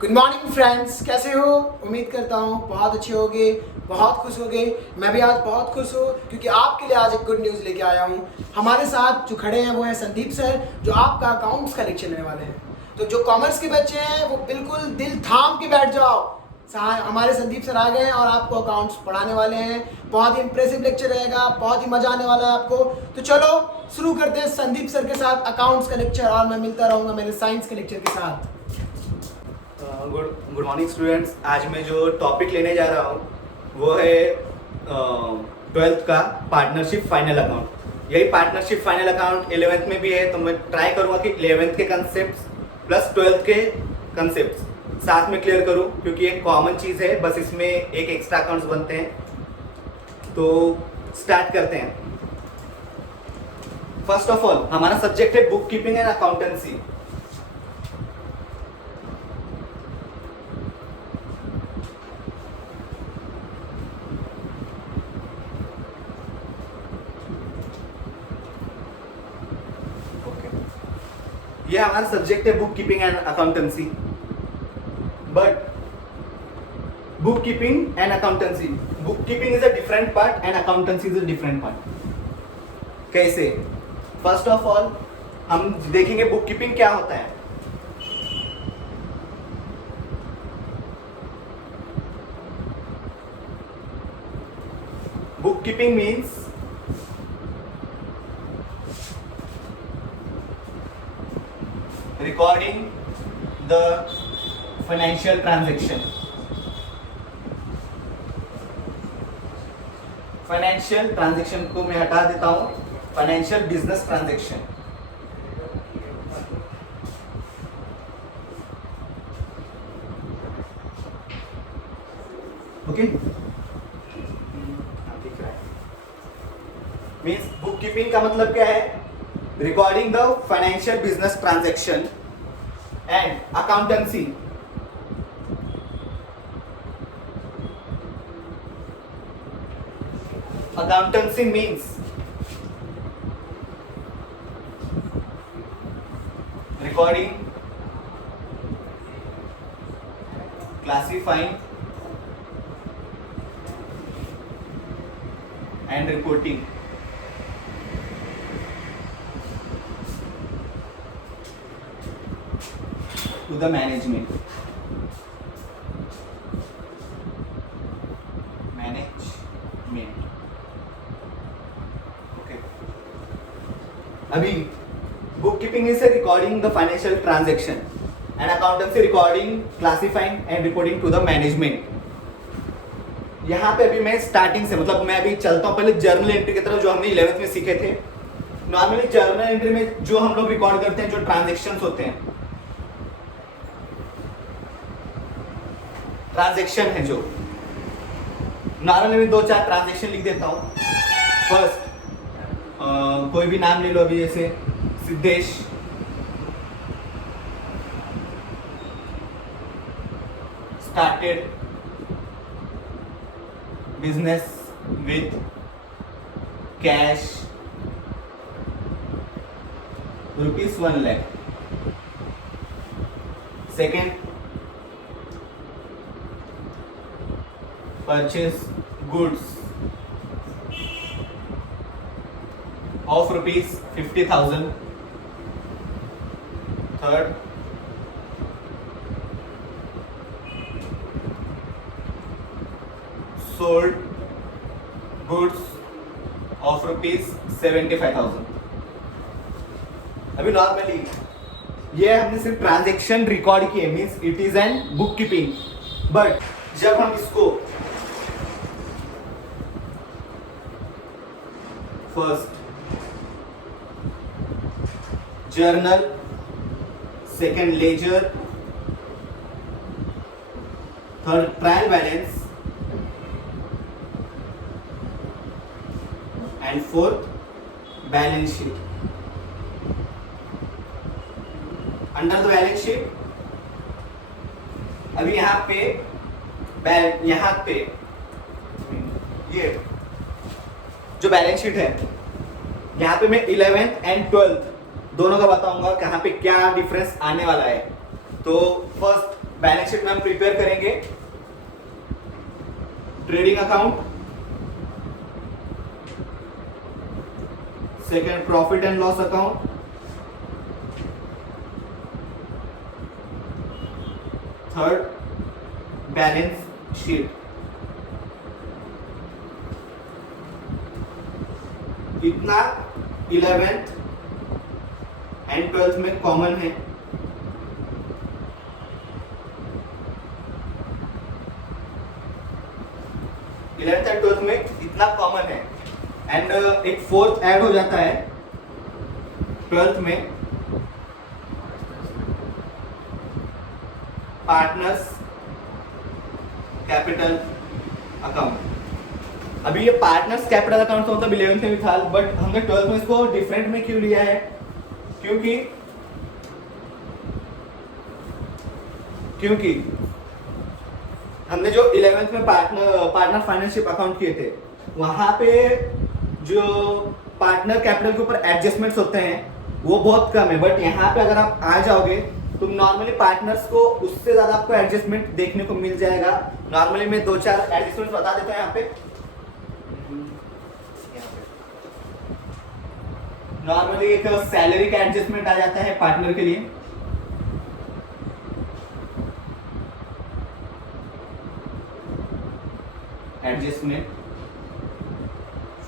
Good morning friends, कैसे हो? उम्मीद करता हूँ बहुत अच्छे होगे, बहुत खुश होगे। मैं भी आज बहुत खुश हूँ क्योंकि आपके लिए आज एक गुड न्यूज़ लेके आया हूँ। हमारे साथ जो खड़े हैं वो है संदीप सर, जो आपका अकाउंट्स का लेक्चर लेने वाले हैं। तो जो कॉमर्स के बच्चे हैं वो बिल्कुल दिल थाम के बैठ जाओ। हमारे संदीप सर आ गए हैं और आपको अकाउंट्स पढ़ाने वाले हैं। बहुत ही इंप्रेसिव लेक्चर रहेगा, बहुत ही मजा आने वाला है आपको। तो चलो शुरू करते हैं संदीप सर के साथ अकाउंट्स का लेक्चर, और मैं मिलता रहूँगा मेरे साइंस के लेक्चर के साथ। Good morning students. आज मैं जो टॉपिक लेने जा रहा हूँ वो है 12th का पार्टनरशिप फाइनल अकाउंट। यही पार्टनरशिप फाइनल अकाउंट 11th में भी है, तो मैं ट्राई करूँगा कि 11th के कंसेप्ट प्लस 12th के कंसेप्ट साथ में क्लियर करूँ, क्योंकि एक कॉमन चीज़ है, बस इसमें एक एक्स्ट्रा अकाउंट्स बनते हैं। तो स्टार्ट करते हैं। फर्स्ट ऑफ ऑल हमारा सब्जेक्ट है बुक कीपिंग एंड अकाउंटेंसी। ये हमारा सब्जेक्ट है book keeping and accountancy. But book keeping and accountancy, book keeping is a different part and accountancy is a different part. कैसे? First of all हम देखेंगे book keeping क्या होता है। Book keeping means recording the financial transaction. Financial transaction को मैं हटा देता हूं, financial business transaction. Okay, means book keeping का मतलब क्या है? Recording the financial business transaction and accountancy means recording, classifying and reporting to the management. अभी book keeping is recording the financial transaction and accountancy recording, classifying and reporting to the management. यहाँ पे अभी मैं starting से मतलब मैं अभी चलता हूँ पहले जर्नल एंट्री की तरफ, जो हमने 11th में सीखे थे। नॉर्मली जर्नल एंट्री में जो हम लोग रिकॉर्ड करते हैं, जो ट्रांजेक्शन होते हैं, ट्रांजेक्शन है जो नॉर्मली मैं 2-4 ट्रांजेक्शन लिख देता हूँ। फर्स्ट कोई भी नाम ले लो, अभी जैसे Siddhesh, started business with cash ₹1 lakh। Second, purchase goods of ₹50,000। Third, sold goods of ₹75,000। अभी नॉर्मली ये हमने सिर्फ ट्रांजैक्शन रिकॉर्ड किए, means it is an book keeping. But जब हम इसको first journal, second ledger, third trial balance and fourth balance sheet. Under the balance sheet अभी यहाँ पे ये जो बैलेंस शीट है, यहाँ पे मैं 11th एंड 12th दोनों का बताऊंगा कहाँ पे क्या डिफरेंस आने वाला है। तो फर्स्ट बैलेंस शीट में हम प्रिपेयर करेंगे trading account, second profit and loss account, third balance sheet. इतना 11th एंड 12th में कॉमन है। इलेवेंथ एंड 12th में इतना कॉमन है एंड एक फोर्थ ऐड हो जाता है 12th में, पार्टनर्स कैपिटल अकाउंट। अभी ये पार्टनर्स कैपिटल अकाउंट तो मतलब 11th में भी था, बट हमने 12th में इसको डिफरेंट में क्यों लिया है? क्योंकि हमने जो 11th में पार्टनर फाइनेंशियल अकाउंट किए थे, वहां पे जो पार्टनर कैपिटल के ऊपर एडजस्टमेंट्स होते हैं वो बहुत कम है, बट यहाँ पे अगर आप आ जाओगे तो नॉर्मली पार्टनर्स को उससे ज्यादा आपको एडजस्टमेंट देखने को मिल जाएगा। नॉर्मली मैं 2-4 एडजस्टमेंट बता देता हूँ यहाँ पे। नॉर्मली एक सैलरी का एडजस्टमेंट आ जाता है पार्टनर के लिए, एडजस्टमेंट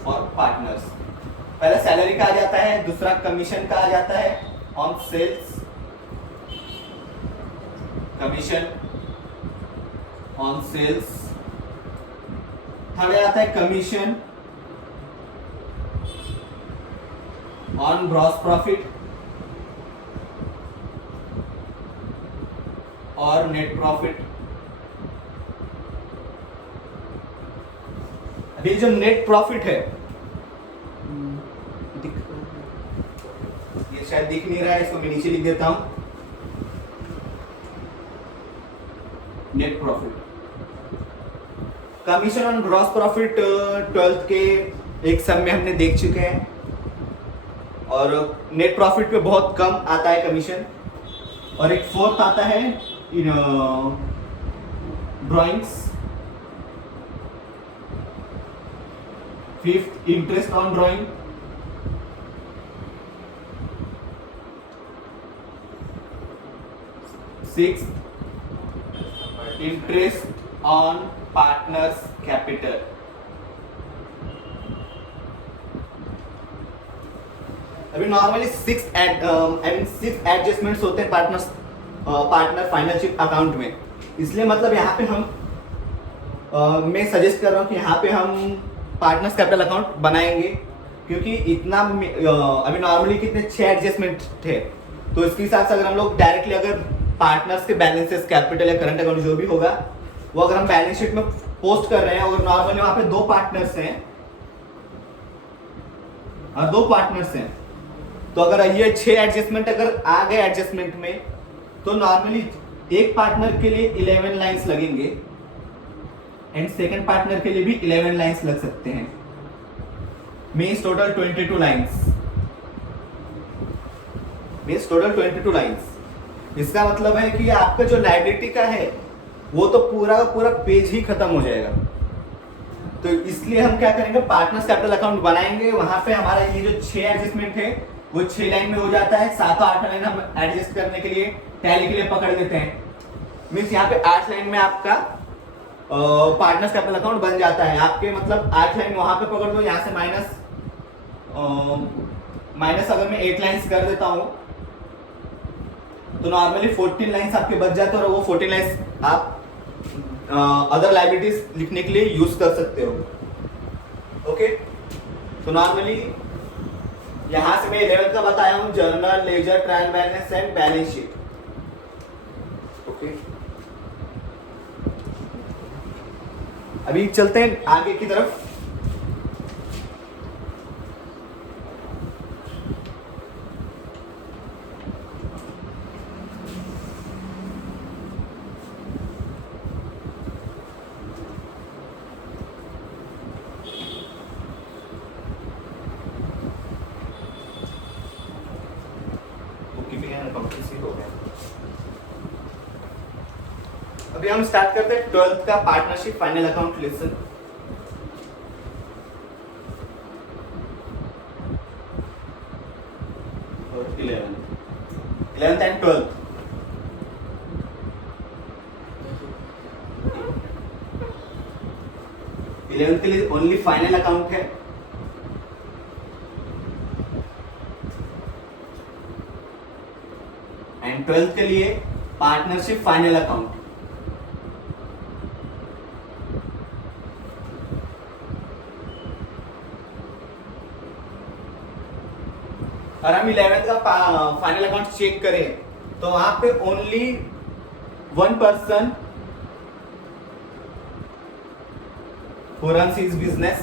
फॉर पार्टनर्स। पहला सैलरी का आ जाता है, दूसरा कमीशन का आ जाता है on sales, commission on sales. Third आता है कमीशन ऑन ग्रॉस प्रॉफिट और नेट प्रॉफिट। अभी जो नेट प्रॉफिट है, ये शायद दिख नहीं रहा है, इसको मैं नीचे लिख देता हूं। Net profit, commission on gross profit 12th के एक सम में हमने देख चुके हैं, और नेट प्रॉफिट पे बहुत कम आता है कमीशन। और एक फोर्थ आता है in drawings, fifth interest on drawing, sixth interest on partners capital. अभी नॉर्मली 6 एडजस्टमेंट्स होते हैं पार्टनर फाइनेंशियल अकाउंट में, इसलिए मतलब यहाँ पे हम मैं सजेस्ट कर रहा हूँ कि यहाँ पे हम पार्टनर्स कैपिटल अकाउंट बनाएंगे, क्योंकि इतना अभी नॉर्मली कितने 6 एडजस्टमेंट थे, तो इसके हिसाब से अगर हम लोग डायरेक्टली अगर पार्टनर्स के बैलेंसेस कैपिटल या करंट अकाउंट जो भी होगा वो अगर हम बैलेंस शीट में पोस्ट कर रहे हैं, और नॉर्मली वहां पे 2 पार्टनर्स हैं और 2 पार्टनर्स हैं, तो अगर ये 6 एडजस्टमेंट अगर आ गए एडजस्टमेंट में, तो नॉर्मली एक पार्टनर के लिए 11 लाइंस लगेंगे एंड सेकंड पार्टनर के लिए भी 11 लाइंस लग सकते हैं, मींस टोटल 22 लाइंस। इसका मतलब है कि आपका जो लायबिलिटी का है वो तो पूरा का पूरा पेज ही खत्म हो जाएगा। तो इसलिए हम क्या करेंगे, पार्टनर्स कैपिटल अकाउंट बनाएंगे, वहां पे हमारा ये जो 6 एडजस्टमेंट है वो 6 लाइन में हो जाता है। 7-8 लाइन हम एडजस्ट करने के लिए टैली के लिए पकड़ लेते हैं, मीन्स यहाँ पे 8 लाइन में आपका पार्टनर्स कैपिटल अकाउंट बन जाता है। आपके मतलब 8 लाइन वहां पे पकड़ दो, यहाँ से माइनस अगर मैं 8 लाइन्स कर देता हूँ तो नॉर्मली 14 लाइन्स आपके बच जाते हैं, और वो 14 लाइन्स आप अदर लायबिलिटीज लिखने के लिए यूज कर सकते हो। ओके, तो नॉर्मली यहां से मैं 11th का बताया हूं, journal, ledger, trial balance and balance sheet. Okay, अभी चलते हैं आगे की तरफ। हम स्टार्ट करते हैं 12th का पार्टनरशिप फाइनल अकाउंट लेसन। और 11th एंड 12th। 11th के लिए ओनली फाइनल अकाउंट है, एंड 12th के लिए पार्टनरशिप फाइनल अकाउंट। और हम 11th का फाइनल अकाउंट चेक करें तो वहां पे only 1 person who runs his business,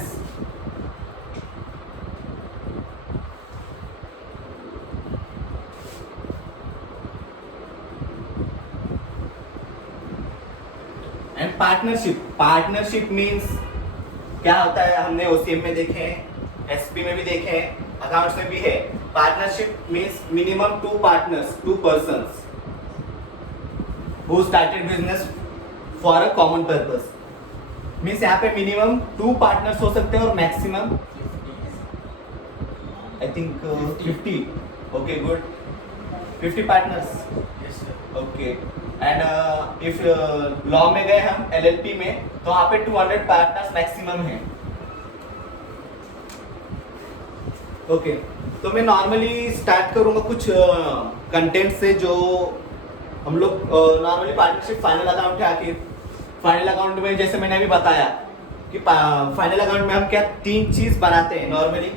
and partnership means क्या होता है, हमने ओसीएम में देखे हैं, एसपी में भी देखे हैं, अकाउंट्स में भी है। Partnership means minimum 2 partners, 2 persons who started business for a common purpose। Means यहाँ पे मिनिमम 2 पार्टनर्स हो सकते हैं और maximum I think 50। Okay good, 50 partners. Okay, and if law में गए हम एलएलपी में तो वहाँ पे 200 पार्टनर्स मैक्सिमम है। ओके, तो मैं नॉर्मली स्टार्ट करूंगा कुछ कंटेंट से जो हम लोग नॉर्मली पार्टनरशिप फाइनल अकाउंट है। आखिर फाइनल अकाउंट में जैसे मैंने अभी बताया कि फाइनल अकाउंट में हम क्या 3 चीज बनाते हैं नॉर्मली।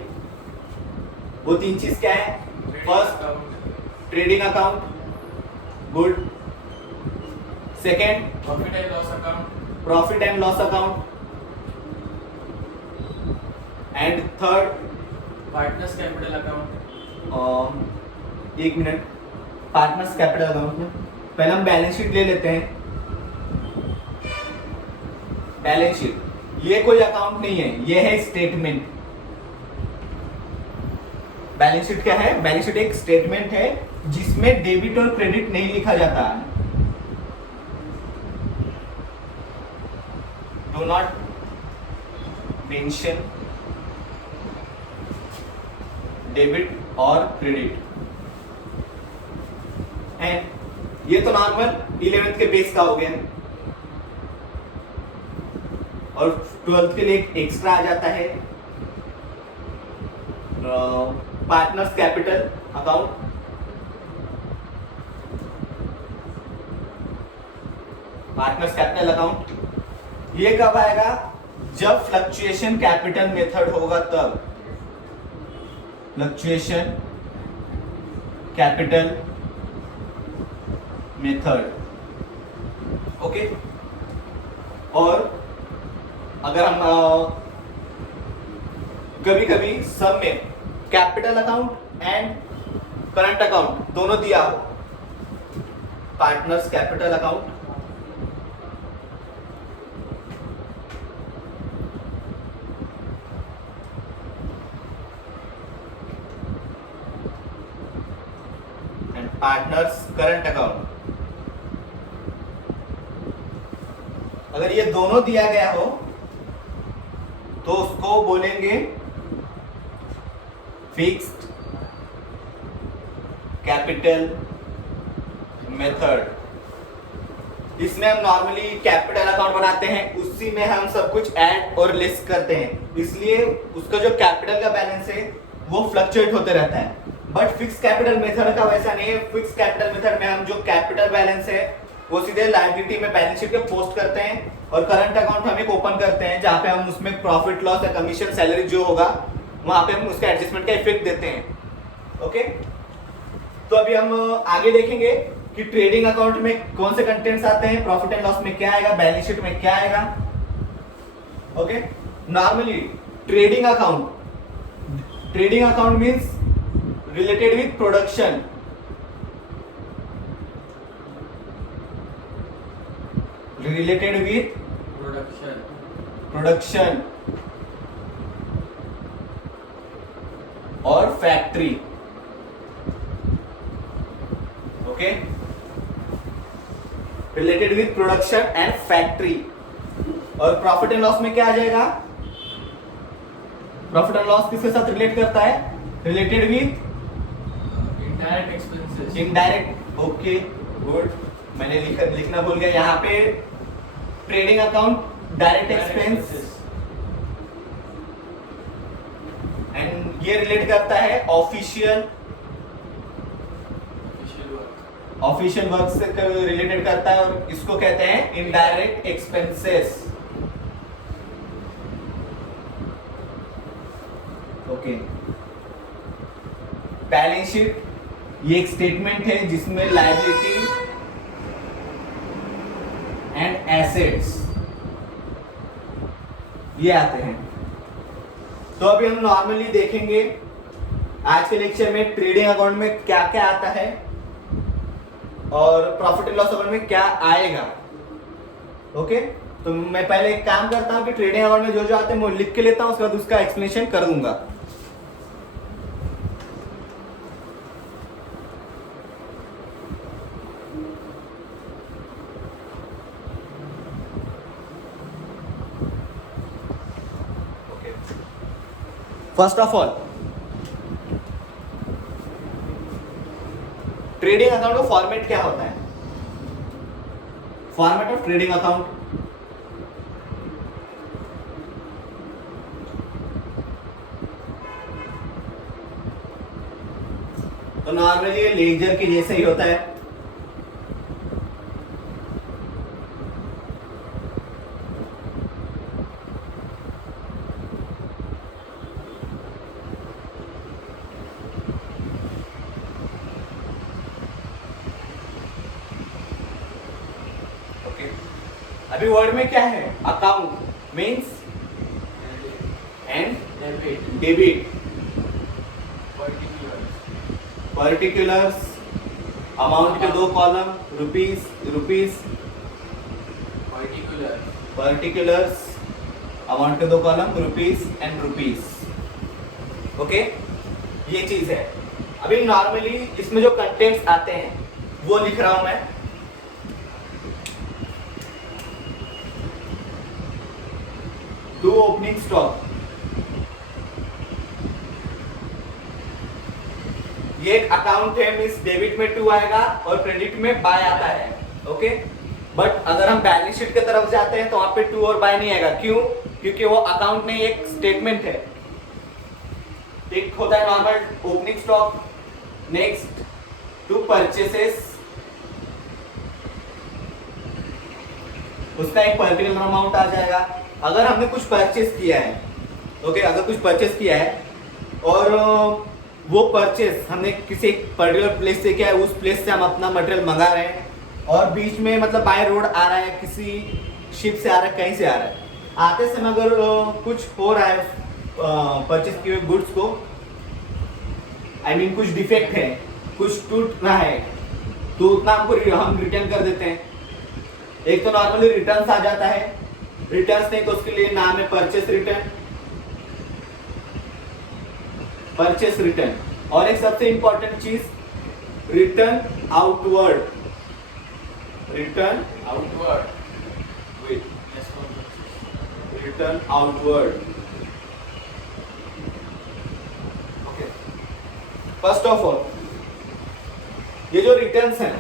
वो 3 चीज क्या है? First, trading account, good. Second, profit and loss account, profit and loss account, and third, partners capital account. 1 minute, partners capital account में पहले हम बैलेंस शीट ले लेते हैं। बैलेंस शीट ये कोई अकाउंट नहीं है, ये है स्टेटमेंट। बैलेंस शीट क्या है? बैलेंस शीट एक स्टेटमेंट है जिसमें डेबिट और क्रेडिट नहीं लिखा जाता। डू नॉट मेंशन डेबिट और क्रेडिट है। ये तो नॉर्मल 11th के बेस का हो गया, और 12th के लिए एक एक्स्ट्रा आ जाता है partners capital account. Partners capital account ये कब आएगा? जब फ्लक्चुएशन कैपिटल मेथड होगा तब। Fluctuation capital method, okay. और अगर हम कभी कभी सब में capital account and current account दोनों दिया हो, partners capital account and partners current account, अगर ये दोनों दिया गया हो तो उसको बोलेंगे फिक्स्ड कैपिटल मेथड। इसमें हम नॉर्मली कैपिटल अकाउंट बनाते हैं, उसी में हम सब कुछ ऐड और लेस करते हैं, इसलिए उसका जो कैपिटल का बैलेंस है वो फ्लक्चुएट होते रहता है। बट फिक्स कैपिटल मेथड का वैसा नहीं है। फिक्स कैपिटल मेथड में हम जो कैपिटल बैलेंस है वो सीधे लायबिलिटी में बैलेंस शीट पे पोस्ट करते हैं, और करंट अकाउंट हम एक ओपन करते हैं जहाँ पे हम उसमें प्रॉफिट लॉस या कमीशन सैलरी जो होगा वहां पे हम उसका एडजस्टमेंट का इफेक्ट देते हैं। ओके, तो अभी हम आगे देखेंगे कि ट्रेडिंग अकाउंट में कौन से कंटेंट्स आते हैं, प्रॉफिट एंड लॉस में क्या आएगा, बैलेंस शीट में क्या आएगा। Okay, normally trading account means related with production. Related with production और factory. Okay, related with production and factory. और प्रॉफिट एंड लॉस में क्या आ जाएगा? प्रॉफिट एंड लॉस किसके साथ रिलेट करता है? Related with indirect expenses. Indirect. Okay good, मैंने लिखना भूल गया यहाँ पे। Trading account direct expense and ये रिलेट करता है ऑफिशियल वर्क से रिलेटेड करता है और इसको कहते हैं indirect expenses. Okay, balance sheet ये एक स्टेटमेंट है जिसमें लायबिलिटी एंड एसेट्स ये आते हैं। तो अभी हम नॉर्मली देखेंगे आज के लेक्चर में ट्रेडिंग अकाउंट में क्या क्या आता है और प्रॉफिट एंड लॉस अकाउंट में क्या आएगा। ओके, तो मैं पहले एक काम करता हूं कि ट्रेडिंग अकाउंट में जो जो आते हैं वो लिख के लेता हूं, उसके बाद उसका एक्सप्लेनेशन कर दूंगा। First of all, trading account का फॉर्मेट क्या होता है? फॉर्मेट ऑफ ट्रेडिंग अकाउंट, तो नॉर्मली ये लेजर के जैसे ही होता है। अभी वर्ड में क्या है? Account means and debit, particulars amount के दो column, rupees rupees, particulars amount के दो column, rupees and rupees. Okay, ये चीज है। अभी नॉर्मली इसमें जो कंटेंट्स आते हैं वो लिख रहा हूं मैं। टू ओपनिंग स्टॉक, ये एक अकाउंट है, मींस डेबिट में 2 आएगा और क्रेडिट में बाय आता है। ओके, बट अगर हम बैलेंस शीट की तरफ जाते हैं तो वहां पे 2 और बाय नहीं आएगा। क्यों? क्योंकि वो अकाउंट नहीं, एक स्टेटमेंट है। एक होता है normal opening stock, next to purchases, उसका एक पर्टिकुलर अमाउंट आ जाएगा। अगर हमने कुछ परचेस किया है, ओके, अगर कुछ परचेस किया है और वो परचेस हमने किसी पर्टिकुलर प्लेस से किया है, उस प्लेस से हम अपना मटेरियल मंगा रहे हैं और बीच में मतलब बाय रोड आ रहा है, किसी शिप से आ रहा है, कहीं से आ रहा है, आते समय अगर कुछ हो रहा है परचेस किए हुए गुड्स को, आई मीन कुछ डिफेक्ट है, कुछ टूट रहा है, तो उतना हमको हम रिटर्न कर देते हैं। एक तो नॉर्मली रिटर्न्स आ जाता है, रिटर्न्स नहीं तो उसके लिए नाम है परचेस रिटर्न, परचेस रिटर्न। और एक सबसे इंपॉर्टेंट चीज, return outward, return outward with return outward. Okay, first of all ये जो रिटर्न्स हैं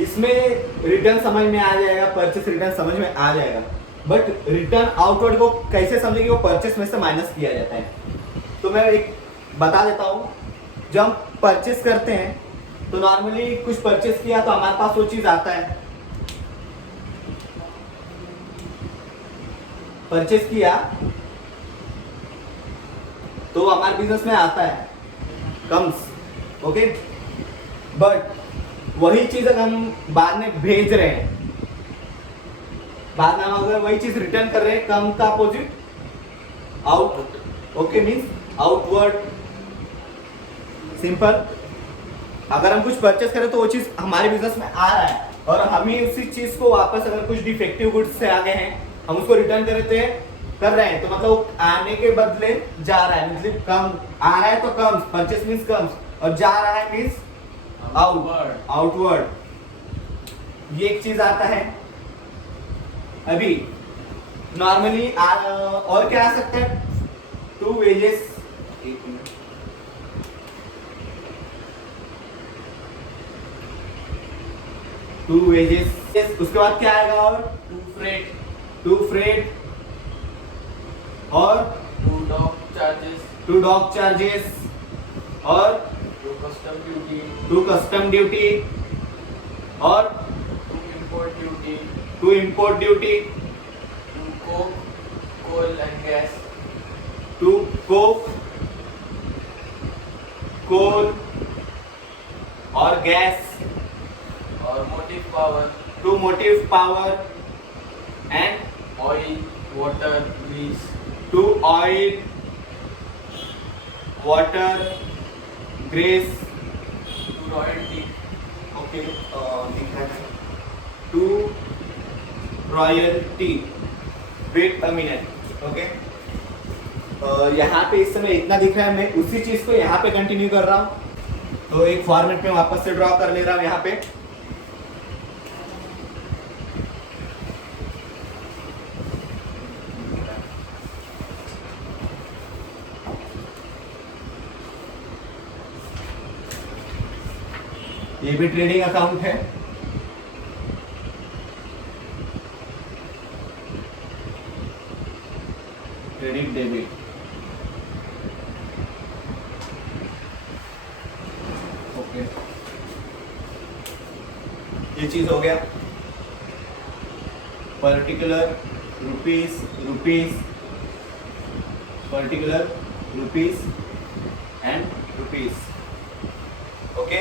इसमें रिटर्न समझ में आ जाएगा, परचेस रिटर्न समझ में आ जाएगा, बट रिटर्न आउटवर्ड को कैसे समझे कि वो परचेस में से माइनस किया जाता है। तो मैं एक बता देता हूँ, जब हम परचेस करते हैं तो नॉर्मली कुछ परचेस किया तो हमारे पास वो चीज आता है, परचेस किया तो हमारे बिजनेस में आता है, कम्स। ओके, बट वही चीज अगर हम बाद में भेज रहे हैं, बाद में हम अगर वही चीज रिटर्न कर रहे हैं, कम का opposite out. Okay, means outward. Simple, अगर हम कुछ परचेस करें तो वो चीज हमारे बिजनेस में आ रहा है और हम ही उसी चीज को वापस अगर कुछ डिफेक्टिव गुड्स से आ गए हैं, हम उसको रिटर्न कर रहे हैं, तो मतलब आने के बदले जा रहा है, मतलब कम आ रहा है तो कम्स, परचेस मींस कम्स, और जा रहा है मींस आउटवर्ड। ये एक चीज आता है। अभी नॉर्मली और क्या आ सकता है? 2 वेजेस, एक मिनट, टू वेजेस, उसके बाद क्या आएगा? और टू फ्रेट, टू फ्रेट, और to dock charges, to dock charges, और to custom duty, to custom duty, और to import duty, to import duty, to coke, coal and gas, to coke, coal और gas, और motive power, to motive power and oil, water, grease, to oil, water, grease, to royalty, okay, लिखा है to royalty. Wait a minute, okay. यहाँ पे इस समय इतना दिख रहा है, मैं उसी चीज को यहाँ पे कंटिन्यू कर रहा हूँ। तो एक फॉर्मेट में वापस से ड्रॉ कर ले रहा हूँ यहाँ पे। ये भी ट्रेडिंग अकाउंट है। क्रेडिट डेबिट, ओके, ये चीज हो गया। Particular rupees, rupees, particular rupees and rupees, okay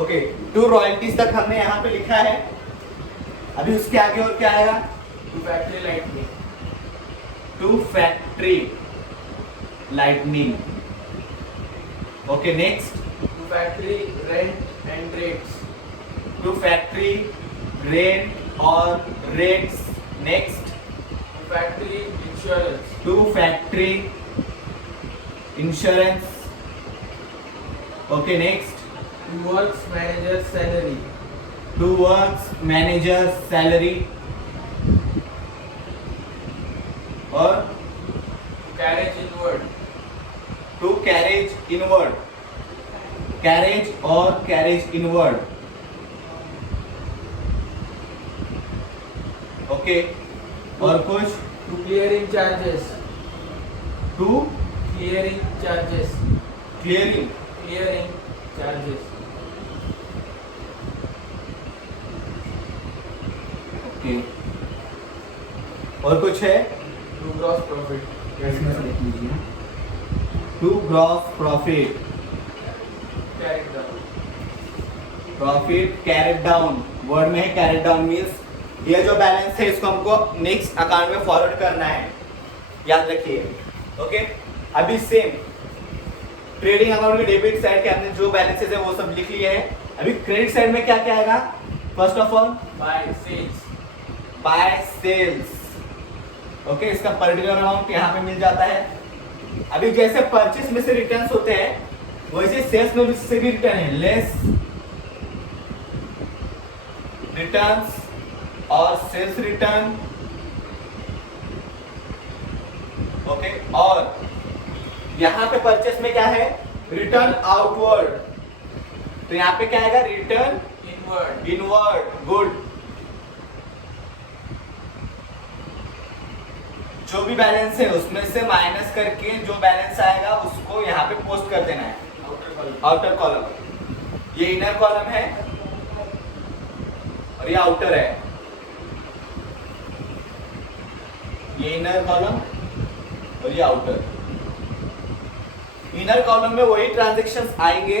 okay. To royalties तक हमने यहाँ पे लिखा है। अभी उसके आगे और क्या आएगा? To factory lightning, to factory lightning, okay. Next, to factory rent and rates, to factory rent और rates. Next, to factory insurance, to factory insurance, okay. Next, to works manager salary, to works manager salary, और to carriage inward, to carriage inward, carriage और carriage inward, okay. और कुछ? To clearing charges, to clearing charges, clearing, clearing charges, okay. और कुछ है? To gross profit, to gross profit, carriage down, profit carried down. Word में है carried down, means ये जो बैलेंस है इसको हमको नेक्स्ट अकाउंट में फॉरवर्ड करना है, याद रखिए, ओके। अभी सेम ट्रेडिंग अकाउंट के डेबिट साइड के हमने जो बैलेंसेस है वो सब लिख लिए हैं। अभी क्रेडिट साइड में क्या क्या आएगा? First of all by sales, by sales, okay. इसका पर्टिकुलर अमाउंट यहाँ पे मिल जाता है। अभी जैसे परचेस में से रिटर्न्स होते हैं वैसे सेल्स में से भी रिटर्न है, लेस रिटर्न्स और सेल्स रिटर्न, ओके। और यहाँ पे परचेस में क्या है? रिटर्न आउटवर्ड, तो यहाँ पे क्या आएगा? Return inward, inward, good. जो भी बैलेंस है उसमें से माइनस करके जो बैलेंस आएगा उसको यहाँ पे पोस्ट कर देना है, आउटर कॉलम, आउटर कॉलम। ये इनर कॉलम है और ये आउटर है, ये इनर कॉलम और ये आउटर। इनर कॉलम में वही ट्रांजैक्शंस आएंगे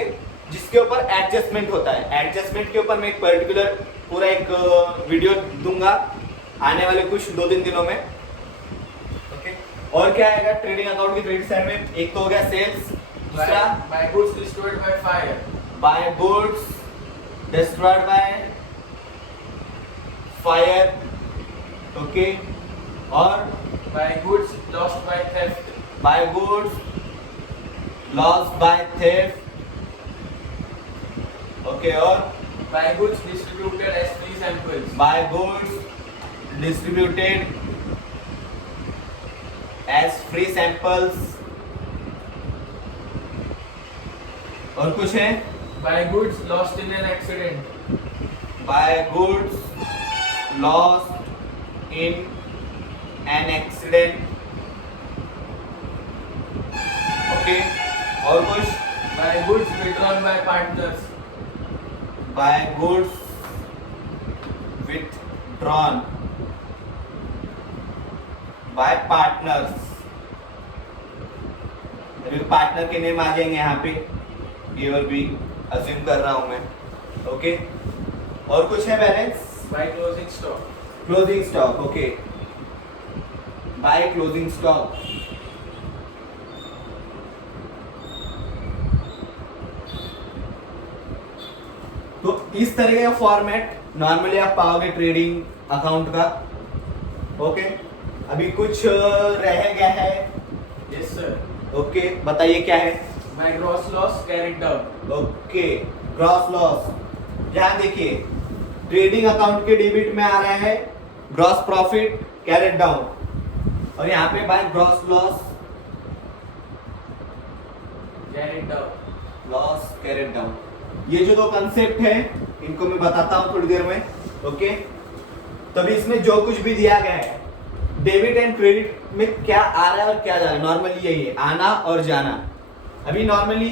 जिसके ऊपर एडजस्टमेंट होता है। एडजस्टमेंट के ऊपर मैं एक पर्टिकुलर पूरा एक वीडियो दूंगा आने वाले कुछ 2-3 दिनों में, ओके। और क्या आएगा ट्रेडिंग अकाउंट की क्रेडिट साइड में? एक तो हो गया सेल्स, दूसरा by goods destroyed by fire, by goods destroyed by fire, okay. और by goods lost by theft, by goods loss by theft, okay. और Buy goods distributed as free samples. Buy goods distributed as free samples. और कुछ है? Buy goods lost in an accident. Buy goods lost in an accident. Okay, और कुछ? Buy goods withdrawn by partners. Buy goods withdrawn by partners. अभी partner के name आ जाएंगे यहाँ पे, ये और भी अज्यूम कर रहा हूँ मैं. ओके, और कुछ है balance? Buy closing stock. Closing stock. Okay, by closing stock. तो इस तरह का फॉर्मेट नॉर्मली आप पाओगे ट्रेडिंग अकाउंट का. ओके, अभी कुछ रह गया है. Yes sir. ओके, बताइए क्या है. By gross loss carried down. Okay, gross loss. यहाँ देखिए, ट्रेडिंग अकाउंट के डेबिट में आ रहा है ग्रॉस प्रॉफिट कैरेट डाउन, और यहाँ पे by gross loss Carried down. Loss carried down. ये जो दो कंसेप्ट है इनको मैं बताता हूँ थोड़ी देर में. ओके, तभी इसमें जो कुछ भी दिया गया है डेबिट एंड क्रेडिट में क्या आ रहा है और क्या जा रहा है, नॉर्मली यही है, आना और जाना. अभी नॉर्मली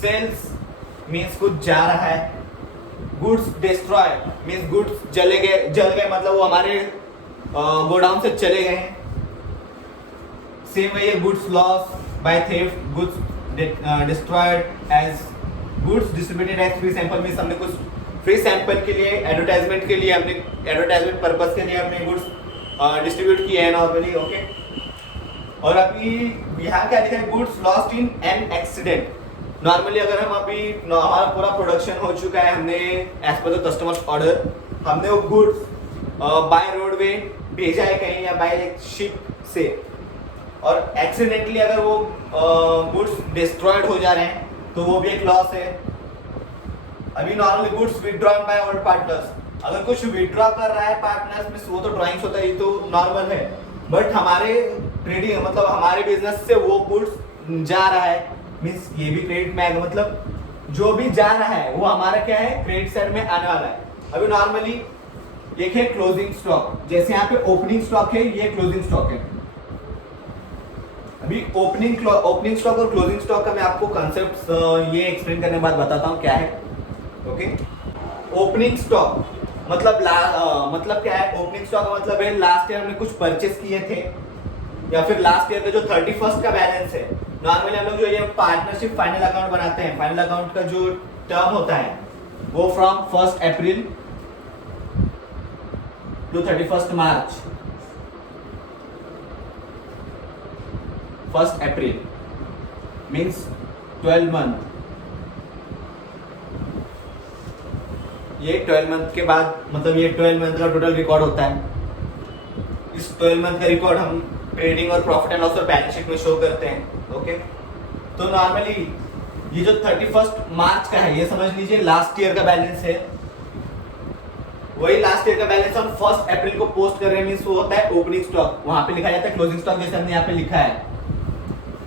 सेल्स मीन्स कुछ जा रहा है, गुड्स डिस्ट्रॉय मीन्स गुड्स जल गए मतलब वो हमारे गोडाउन से चले गए हैं. सेम है ये goods loss by theft, goods destroyed as goods distributed as free sample means हमने कुछ फ्री सैंपल के लिए एडवर्टाइजमेंट के लिए हमने एडवर्टाइजमेंट पर्पस के लिए हमने गुड्स डिस्ट्रीब्यूट किए हैं नॉर्मली. ओके, और अभी यहाँ क्या लिखा है, goods lost in an accident. Normally अगर हम अभी हमारा पूरा प्रोडक्शन हो चुका है, हमने as per the customers order हमने वो गुड्स बाय रोडवे भेजा है कहीं या बाय शिप से, और एक्सीडेंटली अगर वो गुड्स डिस्ट्रॉयड हो जा रहे हैं तो वो भी एक लॉस है. अभी normally goods withdrawn by our partners, अगर कुछ विथड्रॉ कर रहा है पार्टनर्स में, वो तो ड्राइंग्स होता है, ये तो नॉर्मल है. बट हमारे ट्रेडिंग मतलब हमारे बिजनेस से वो गुड्स जा रहा है मीन्स ये भी क्रेडिट में आएगा. मतलब जो भी जा रहा है वो हमारा क्या है, क्रेडिट साइड में आने वाला है. अभी नॉर्मली एक है क्लोजिंग स्टॉक, जैसे यहाँ पे ओपनिंग स्टॉक है, ये क्लोजिंग स्टॉक है. अभी ओपनिंग स्टॉक और क्लोजिंग स्टॉक का मैं आपको कंसेप्ट ये एक्सप्लेन करने के बाद बताता हूँ क्या है. ओके, ओपनिंग स्टॉक मतलब मतलब क्या है, ओपनिंग स्टॉक का मतलब है लास्ट ईयर हमने कुछ परचेस किए थे या फिर लास्ट ईयर का जो 31st का बैलेंस है. नॉर्मली हम लोग जो ये पार्टनरशिप फाइनल अकाउंट बनाते हैं, फाइनल अकाउंट का जो टर्म होता है वो फ्रॉम 1 अप्रैल टू 31 मार्च. 1 अप्रैल मीन्स 12 मंथ. ये 12 मंथ के बाद मतलब ये 12 मंथ का टोटल रिकॉर्ड होता है. इस 12 मंथ का रिकॉर्ड हम ट्रेडिंग और प्रॉफिट एंड लॉस और बैलेंस शीट में शो करते हैं. ओके, तो नॉर्मली ये जो 31 मार्च का है ये समझ लीजिए लास्ट ईयर का बैलेंस है. वही लास्ट ईयर का बैलेंस हम 1 अप्रैल को पोस्ट कर रहे हैं मीन्स वो होता है ओपनिंग स्टॉक, वहां पे लिखा जाता है क्लोजिंग स्टॉक जैसे हमने यहाँ पे लिखा है.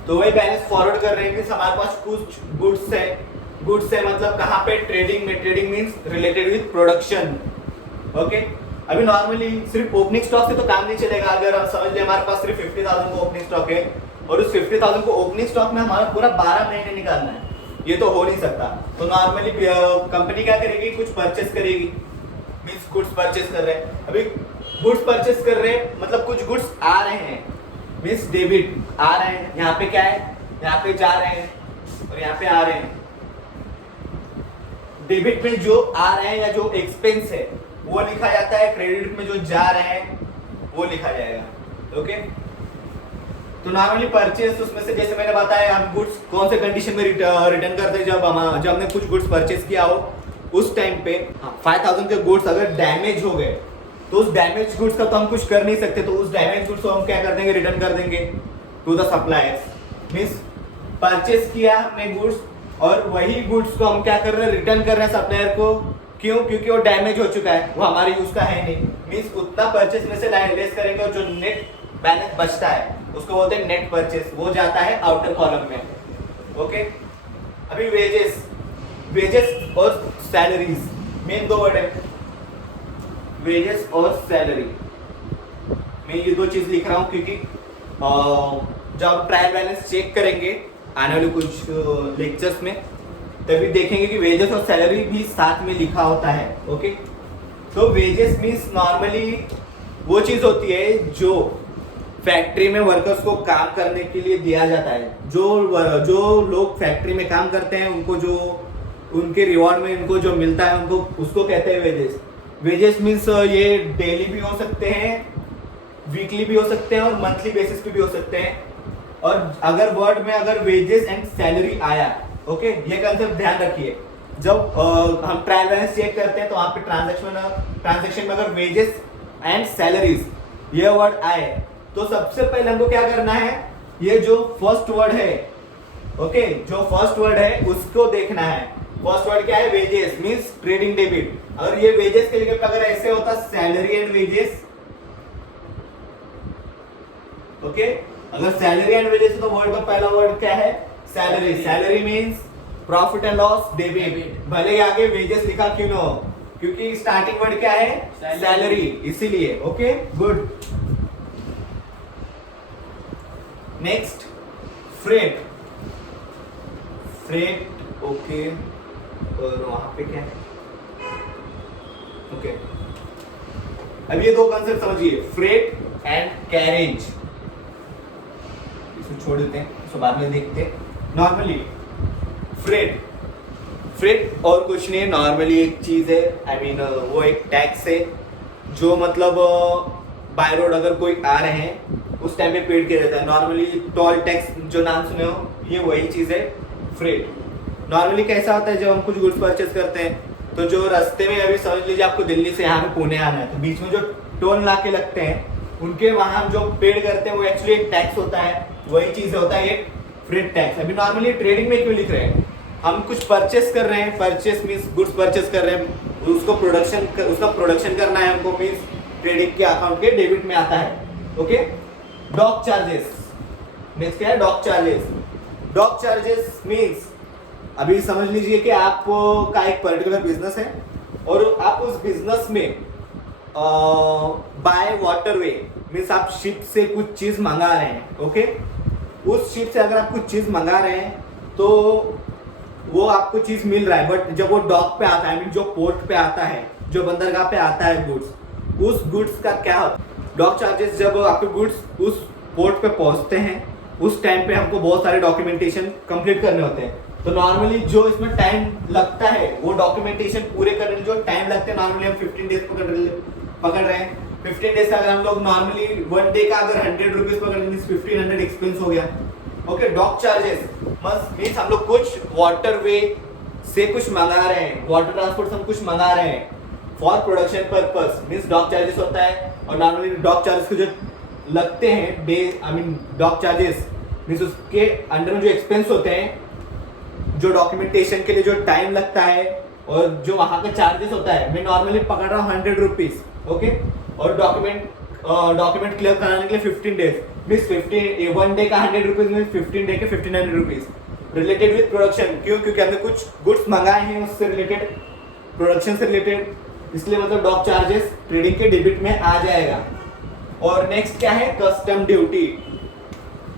तो वही बैलेंस फॉरवर्ड कर रहे हैं मीन्स हमारे पास कुछ गुड्स है मतलब कहाँ पे, ट्रेडिंग में. Trading means related with production. Okay, अभी नॉर्मली सिर्फ ओपनिंग स्टॉक से तो काम नहीं चलेगा. अगर हम समझ लें हमारे पास सिर्फ 50,000 को ओपनिंग स्टॉक है और उस 50,000 को ओपनिंग स्टॉक में हमारा पूरा 12 महीने निकालना है, ये तो हो नहीं सकता. तो नॉर्मली कंपनी क्या करेगी, कुछ परचेस करेगी मीन्स गुड्स परचेस कर रहे हैं. अभी गुड्स परचेस कर रहे हैं मतलब कुछ गुड्स आ रहे हैं मीन्स डेबिट आ रहे हैं. यहाँ पे क्या है, यहाँ पे जा रहे हैं और यहाँ पे आ रहे हैं. डेबिट में जो आ रहे हैं या जो एक्सपेंस है वो लिखा जाता है, क्रेडिट में जो जा रहे हैं वो लिखा जाएगा. ओके, तो नॉर्मली परचेस उसमें से जैसे मैंने बताया हम गुड्स कौन से कंडीशन में रिटर्न करते हैं, जब हमने कुछ गुड्स परचेस किया हो उस टाइम पे 5,000 के गुड्स अगर डैमेज हो गए तो उस डैमेज गुड्स का तो हम कुछ कर नहीं सकते. तो उस डैमेज गुड्स को हम क्या कर देंगे, रिटर्न कर देंगे to the suppliers. Means purchase किया हमने गुड्स और वही गुड्स को हम क्या कर रहे हैं, रिटर्न कर रहे हैं सप्लायर को क्यों? क्योंकि वो डैमेज हो चुका है, वो हमारे यूज का है नहीं। मीन्स उतना परचेस में से लेस करेंगे और जो नेट बैलेंस बचता है उसको बोलते हैं नेट परचेस, वो जाता है आउटर कॉलम में। ओके, अभी वेजेस और सैलरीज, मेन दो वर्ड है, वेजेस और सैलरी। मैं ये दो चीज लिख रहा हूँ क्योंकि जब ट्रायल बैलेंस चेक करेंगे आने वाले कुछ लेक्चर्स में, तभी देखेंगे कि वेजेस और सैलरी भी साथ में लिखा होता है। ओके, तो वेजेस मीन्स नॉर्मली वो चीज होती है जो फैक्ट्री में वर्कर्स को काम करने के लिए दिया जाता है। जो लोग फैक्ट्री में काम करते हैं उनको जो उनके रिवॉर्ड में उनको जो मिलता है उनको उसको कहते हैं वेजेस। वेजेस मीन्स ये डेली भी हो सकते हैं, वीकली भी हो सकते हैं और मंथली बेसिस पे भी हो सकते हैं। और अगर वर्ड में अगर वेजेस एंड सैलरी आया, ओके, ये कंसेप्ट ध्यान रखिए। जब हम ट्रायल बैलेंस चेक करते हैं तो वहाँ पे ट्रांजैक्शन में अगर वेजेस एंड सैलरीज ये वर्ड आए तो सबसे पहले हमको क्या करना है, ये जो फर्स्ट वर्ड है, ओके, जो फर्स्ट वर्ड है उसको देखना है। फर्स्ट वर्ड क्या है? Wages means trading debit. अगर ये वेजेस के लिए अगर ऐसे होता सैलरी एंड वेजेस, ओके, अगर सैलरी एंड वेजेस तो वर्ड का पहला वर्ड क्या है? Salary. Salary means profit and loss debit. भले ही आगे वेजेस लिखा क्यों ना हो, क्योंकि स्टार्टिंग वर्ड क्या है? सैलरी, इसीलिए। Okay, good. Next, freight. Freight, okay, और वहां पे क्या है? ओके, अब ये दो कंसेप्ट समझिए, फ्रेट एंड कैरेज। इसको छोड़ देते हैं, इसको बाद में देखते हैं। नॉर्मली फ्रेट और कुछ नहीं है, नॉर्मली एक चीज है, आई मीन वो एक टैक्स है जो मतलब बाय रोड अगर कोई आ रहे हैं उस टाइम पे पेड किया जाता है। नॉर्मली टोल टैक्स जो नाम सुने हो, ये वही चीज है फ्रेट। नॉर्मली कैसा होता है, जब हम कुछ गुड्स परचेस करते हैं तो जो रास्ते में, अभी समझ लीजिए आपको दिल्ली से यहाँ पे पुणे आना है, तो बीच में जो टोल नाके लगते हैं उनके वहां जो पेड करते हैं वो एक्चुअली एक टैक्स होता है, वही चीज होता है एक फ्रेट टैक्स। अभी नॉर्मली ट्रेडिंग में क्यों लिख रहे हैं? हम कुछ परचेस कर रहे हैं, परचेस मींस गुड्स परचेस कर रहे हैं, उसका प्रोडक्शन करना है हमको, मींस ट्रेडिंग के अकाउंट के डेबिट में आता है। Okay, dock charges. नेक्स्ट क्या है? Dock charges. Dock charges means अभी समझ लीजिए कि आपका एक पर्टिकुलर बिजनेस है और आप उस बिजनेस में बाय वाटरवे मीन्स आप शिप से कुछ चीज मंगा रहे हैं। ओके, उस शिप से अगर आप कुछ चीज मंगा रहे हैं तो वो आपको चीज मिल रहा है, बट जब वो डॉक पे आता है, मीन जो पोर्ट पे आता है, जो बंदरगाह पे आता है गुड्स, उस गुड्स का क्या होता है? Dock charges. जब आपके गुड्स उस पोर्ट पे पहुंचते हैं उस टाइम पे हमको बहुत सारे डॉक्यूमेंटेशन कंप्लीट करने होते हैं। तो नॉर्मली जो इसमें टाइम लगता है वो डॉक्यूमेंटेशन पूरे करने में जो टाइम लगते हैं, नॉर्मली हम 15 डेज पकड़ रहे हैं। 15 डेज का अगर हम लोग नॉर्मली 1 डे का अगर 100 रुपीज पकड़ लेंगे, 1500 एक्सपेंस हो गया। ओके, डॉक चार्जेस मीन्स हम लोग कुछ वाटरवे से कुछ मंगा रहे हैं, वाटर ट्रांसपोर्ट से हम कुछ मंगा रहे हैं for production purpose, means dock charges होता है। और नॉर्मली डॉक चार्जेस को जो लगते हैं day, I mean dock charges means उसके अंडर में जो एक्सपेंस होते हैं, जो डॉक्यूमेंटेशन के लिए जो टाइम लगता है और जो वहां का चार्जेस होता है, मैं नॉर्मली पकड़ रहा हूँ 100 रुपीज। ओके, और डॉक्यूमेंट क्लियर कराने के लिए 15 डेज मीन्स 1 डे का 100 रुपीज मीन्स 15 डे के 1500 रुपीज रिलेटेड विद प्रोडक्शन। क्यों? क्योंकि हमने कुछ गुड्स मंगाए हैं उससे रिलेटेड, प्रोडक्शन से रिलेटेड, इसलिए मतलब डॉक चार्जेस ट्रेडिंग के डेबिट में आ जाएगा। और नेक्स्ट क्या है? Custom duty.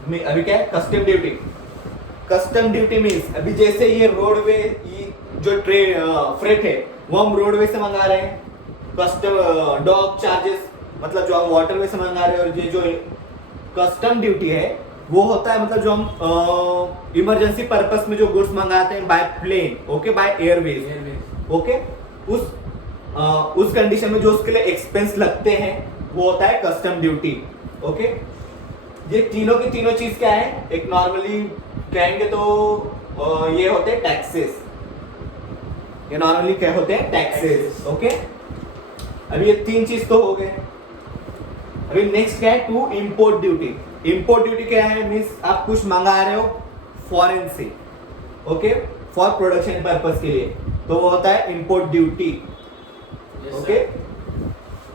अभी क्या है? Custom duty. Custom duty means अभी जैसे ये रोडवे जो फ्रेट है वो हम रोडवे से मंगा रहे हैं, कस्टम डॉक चार्जेस मतलब जो हम वाटरवे से मंगा रहे हैं, और ये जो कस्टम ड्यूटी है वो होता है मतलब जो हम इमरजेंसी पर्पस में जो गुड्स मंगाते हैं by plane, okay, by airways. Okay, उस कंडीशन में जो उसके लिए एक्सपेंस लगते हैं वो होता है कस्टम ड्यूटी। ओके, ये तीनों की तीनों चीज क्या है? एक नॉर्मली कहेंगे तो ये होते हैं टैक्सेस, ये नॉर्मली क्या होते हैं? टैक्सेस। ओके, अभी ये तीन चीज तो हो गए। अभी नेक्स्ट क्या है? To import duty. Import duty क्या है? मीन्स आप कुछ मंगा रहे हो फॉरेन से, ओके, फॉर प्रोडक्शन पर्पस के लिए, तो वो होता है इंपोर्ट ड्यूटी। Yes, okay.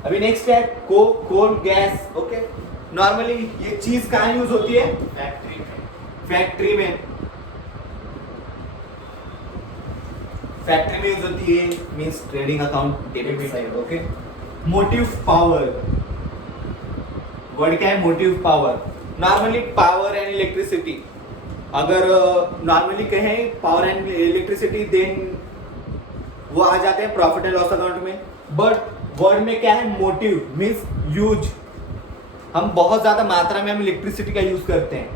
अभी नेक्स्ट है कोल गैस। ओके, नॉर्मली ये चीज कहाँ यूज होती है? फैक्ट्री में। फैक्ट्री में। फैक्ट्री में यूज होती है, means trading account debit side. Okay. Motive power, word क्या है? Motive power. Normally power and electricity, अगर नॉर्मली कहें पावर एंड इलेक्ट्रिसिटी, देन वो आ जाते हैं प्रॉफिट एंड लॉस अकाउंट में। बट वर्ड में क्या है? Motive means use. हम बहुत ज्यादा मात्रा में हम इलेक्ट्रिसिटी का यूज करते हैं,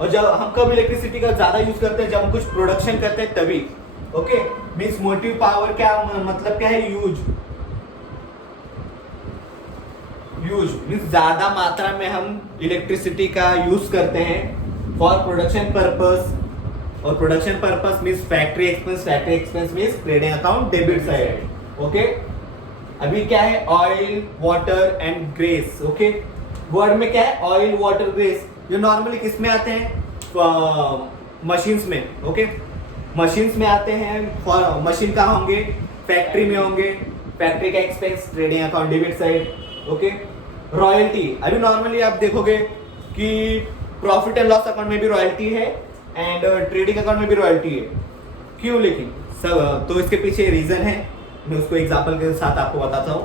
और जब हम कब इलेक्ट्रिसिटी का ज्यादा यूज करते हैं? जब हम कुछ प्रोडक्शन करते हैं तभी। ओके, मींस मोटिव पावर क्या मतलब क्या है? यूज। यूज मीन्स ज्यादा मात्रा में हम इलेक्ट्रिसिटी का यूज करते हैं फॉर प्रोडक्शन पर्पस, और production purpose means factory expense. Factory expense means trading account debit side. Okay, अभी क्या है? Oil, water and grace. Okay, word में क्या है? Oil, water, grace. ये नॉर्मली किस में आते हैं? मशीन्स में। ओके, मशीन्स में आते हैं। मशीन कहाँ होंगे? फैक्ट्री में होंगे। फैक्ट्री का expense trading account debit side. Okay, royalty, अभी नॉर्मली आप देखोगे कि प्रॉफिट एंड लॉस अकाउंट में भी रॉयल्टी है एंड ट्रेडिंग अकाउंट में भी रॉयल्टी है। क्यों? लेकिन सब तो इसके पीछे रीजन है, मैं उसको एग्जांपल के साथ आपको बताता हूँ।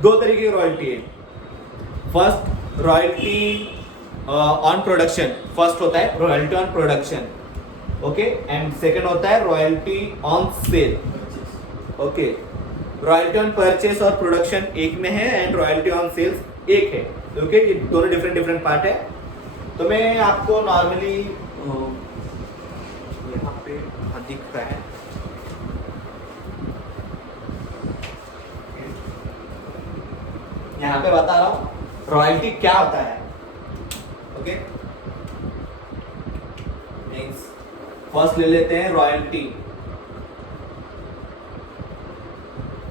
दो तरीके की रॉयल्टी है। First, royalty on production. First होता है royalty on production, okay, and second होता है royalty on sale. Okay, royalty on purchase और प्रोडक्शन एक में है एंड रॉयल्टी ऑन सेल्स एक है। ओके, ये दोनों डिफरेंट पार्ट है। तो मैं आपको नॉर्मली यहाँ पे दिख रहा है, यहाँ पे बता रहा हूँ रॉयल्टी क्या होता है। ओके, फर्स्ट ले लेते हैं royalty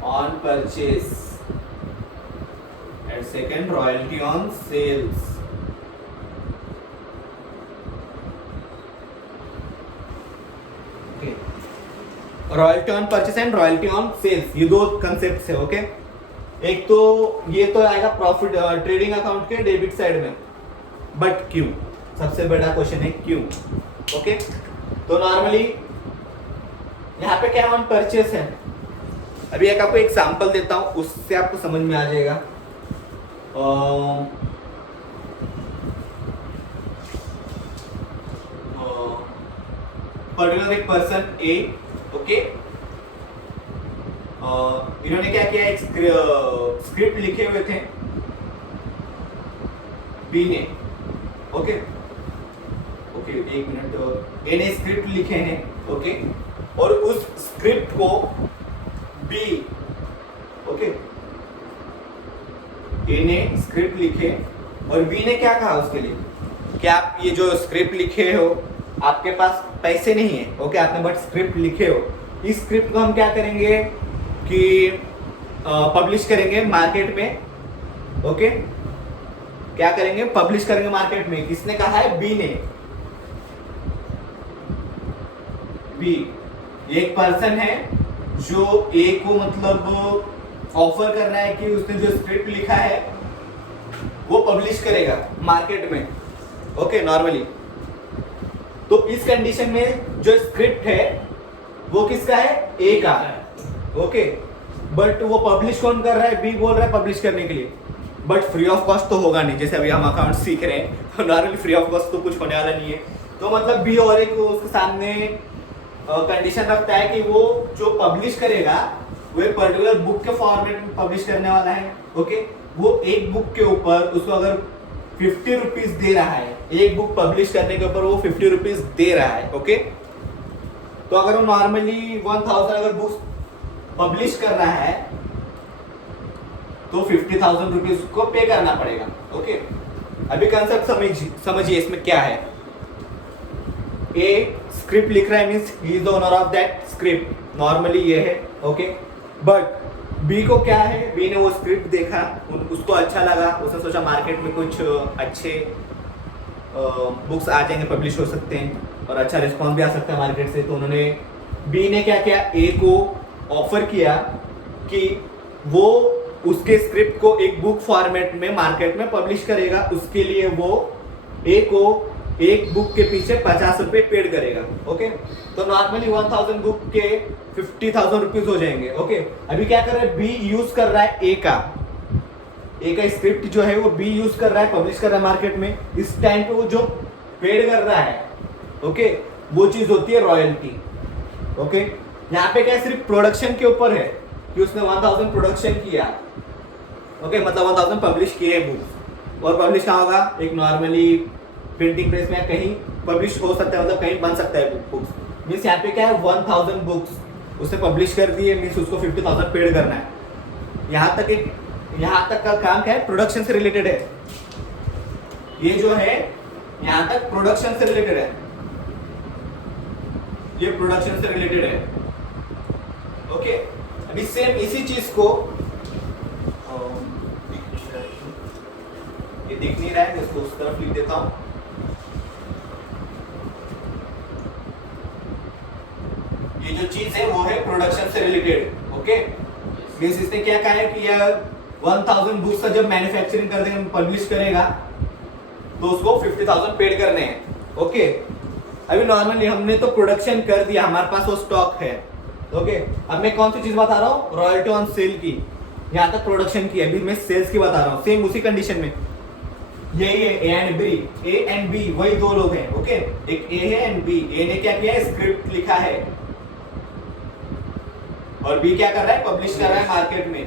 on purchase and second royalty on sales. Royalty on purchase and royalty on sales, ये दो कंसेप्ट है। ओके, एक तो ये तो आएगा प्रॉफिट ट्रेडिंग अकाउंट के डेबिट साइड में, बट क्यों? सबसे बड़ा क्वेश्चन है क्यों। ओके, तो नॉर्मली यहाँ पे क्या ऑन परचेस है। अभी एक आपको एग्जांपल देता हूँ, उससे आपको समझ में आ जाएगा। पर्टिकुलर एक पर्सन ए, ओके, इन्होंने क्या किया? एक स्क्रिप्ट लिखे हुए थे बी ने। ओके ओके, एक मिनट। ए ने स्क्रिप्ट लिखे हैं, ओके, और उस स्क्रिप्ट को बी, ओके, ए ने स्क्रिप्ट लिखे और बी ने क्या कहा उसके लिए कि आप ये जो स्क्रिप्ट लिखे हो, आपके पास पैसे नहीं है, ओके, आपने बट स्क्रिप्ट लिखे हो। इस स्क्रिप्ट को हम क्या करेंगे कि पब्लिश करेंगे मार्केट में। ओके, क्या करेंगे? पब्लिश करेंगे मार्केट में। किसने कहा है? बी ने। बी एक पर्सन है जो ए को मतलब ऑफर कर रहा है कि उसने जो स्क्रिप्ट लिखा है वो पब्लिश करेगा मार्केट में। ओके, नॉर्मली तो इस कंडीशन में जो स्क्रिप्ट है वो किसका है? ए का। ओके, बट वो पब्लिश कौन कर रहा है? बी बोल रहा है पब्लिश करने के लिए, बट फ्री ऑफ कॉस्ट तो होगा नहीं। जैसे अभी हम अकाउंट सीख रहे हैं, नॉर्मली फ्री ऑफ कॉस्ट तो कुछ होने वाला नहीं है। तो मतलब बी और एक उसके सामने कंडीशन रखता है कि वो जो पब्लिश करेगा वो एक पर्टिकुलर बुक के फॉर्मेट में पब्लिश करने वाला है। ओके, वो एक बुक के ऊपर उसको अगर 50 रुपीज दे रहा है, एक बुक पब्लिश करने के ऊपर वो 50 रुपीज दे रहा है। ओके, तो अगर वो नॉर्मली 1000 अगर बुक्स पब्लिश कर रहा है तो 50,000 रुपीज को पे करना पड़ेगा। ओके, अभी कंसेप्ट समझिए इसमें क्या है। ए स्क्रिप्ट लिख रहा है, means he is the owner of that script, normally ये है। ओके, बट बी को क्या है? बी ने वो स्क्रिप्ट देखा, उसको अच्छा लगा, उसने सोचा मार्केट में कुछ अच्छे बुक्स आ जाएंगे, पब्लिश हो सकते हैं और अच्छा रिस्पॉन्स भी आ सकता है मार्केट से। तो उन्होंने, बी ने क्या किया? ए को ऑफर किया कि वो उसके स्क्रिप्ट को एक बुक फॉर्मेट में मार्केट में पब्लिश करेगा, उसके लिए वो एक बुक के पीछे 50 रुपए पेड करेगा। ओके, तो नॉर्मली 1000 बुक के 50,000 रुपीज हो जाएंगे। ओके, अभी क्या कर रहा है, बी यूज कर रहा है ए का स्क्रिप्ट जो है वो बी यूज कर रहा है, पब्लिश कर रहा है मार्केट में। इस टाइम पे वो जो पेड कर रहा है, ओके, वो चीज होती है रॉयल्टी। ओके, यहाँ पे क्या सिर्फ प्रोडक्शन के ऊपर है कि उसने 1000 प्रोडक्शन किया। ओके, मतलब 1000 पब्लिश किए बुक्स, और पब्लिश कहाँ होगा, एक नॉर्मली प्रिंटिंग प्रेस में कहीं पब्लिश हो सकता है, मतलब कहीं बन सकता है बुक्स। मीन्स यहाँ पे क्या है, 1000 बुक्स उसने पब्लिश कर दिए, मीन्स उसको 50,000 पेड करना है। यहाँ तक का काम क्या है, प्रोडक्शन से रिलेटेड है। ये जो है यहाँ तक प्रोडक्शन से रिलेटेड है, ये प्रोडक्शन से रिलेटेड है। ओके, अभी सेम इसी चीज को ये दिख नहीं रहा है, इसको उस तरफ लिख देता हूं। ये जो चीज है वो है प्रोडक्शन से रिलेटेड। ओके, मींस इसने क्या कहा है कि यार 1000 बुक्स का जब मैन्युफैक्चरिंग कर देगा, पब्लिश करेगा, तो उसको 50,000 पेड करने हैं। ओके, अभी नॉर्मली हमने तो प्रोडक्शन कर दिया, हमारे पास वो स्टॉक है। ओके, अब मैं कौन सी चीज बता रहा हूँ, रॉयल्टी ऑन सेल की। यहाँ तक प्रोडक्शन की, अभी मैं सेल्स की बता रहा हूँ। सेम उसी कंडीशन में यही है, ए एंड बी वही दो लोग हैं। ओके, एक ए है एंड बी। ए ने क्या किया है, स्क्रिप्ट लिखा है, और बी क्या कर रहा है, पब्लिश कर रहा है मार्केट में,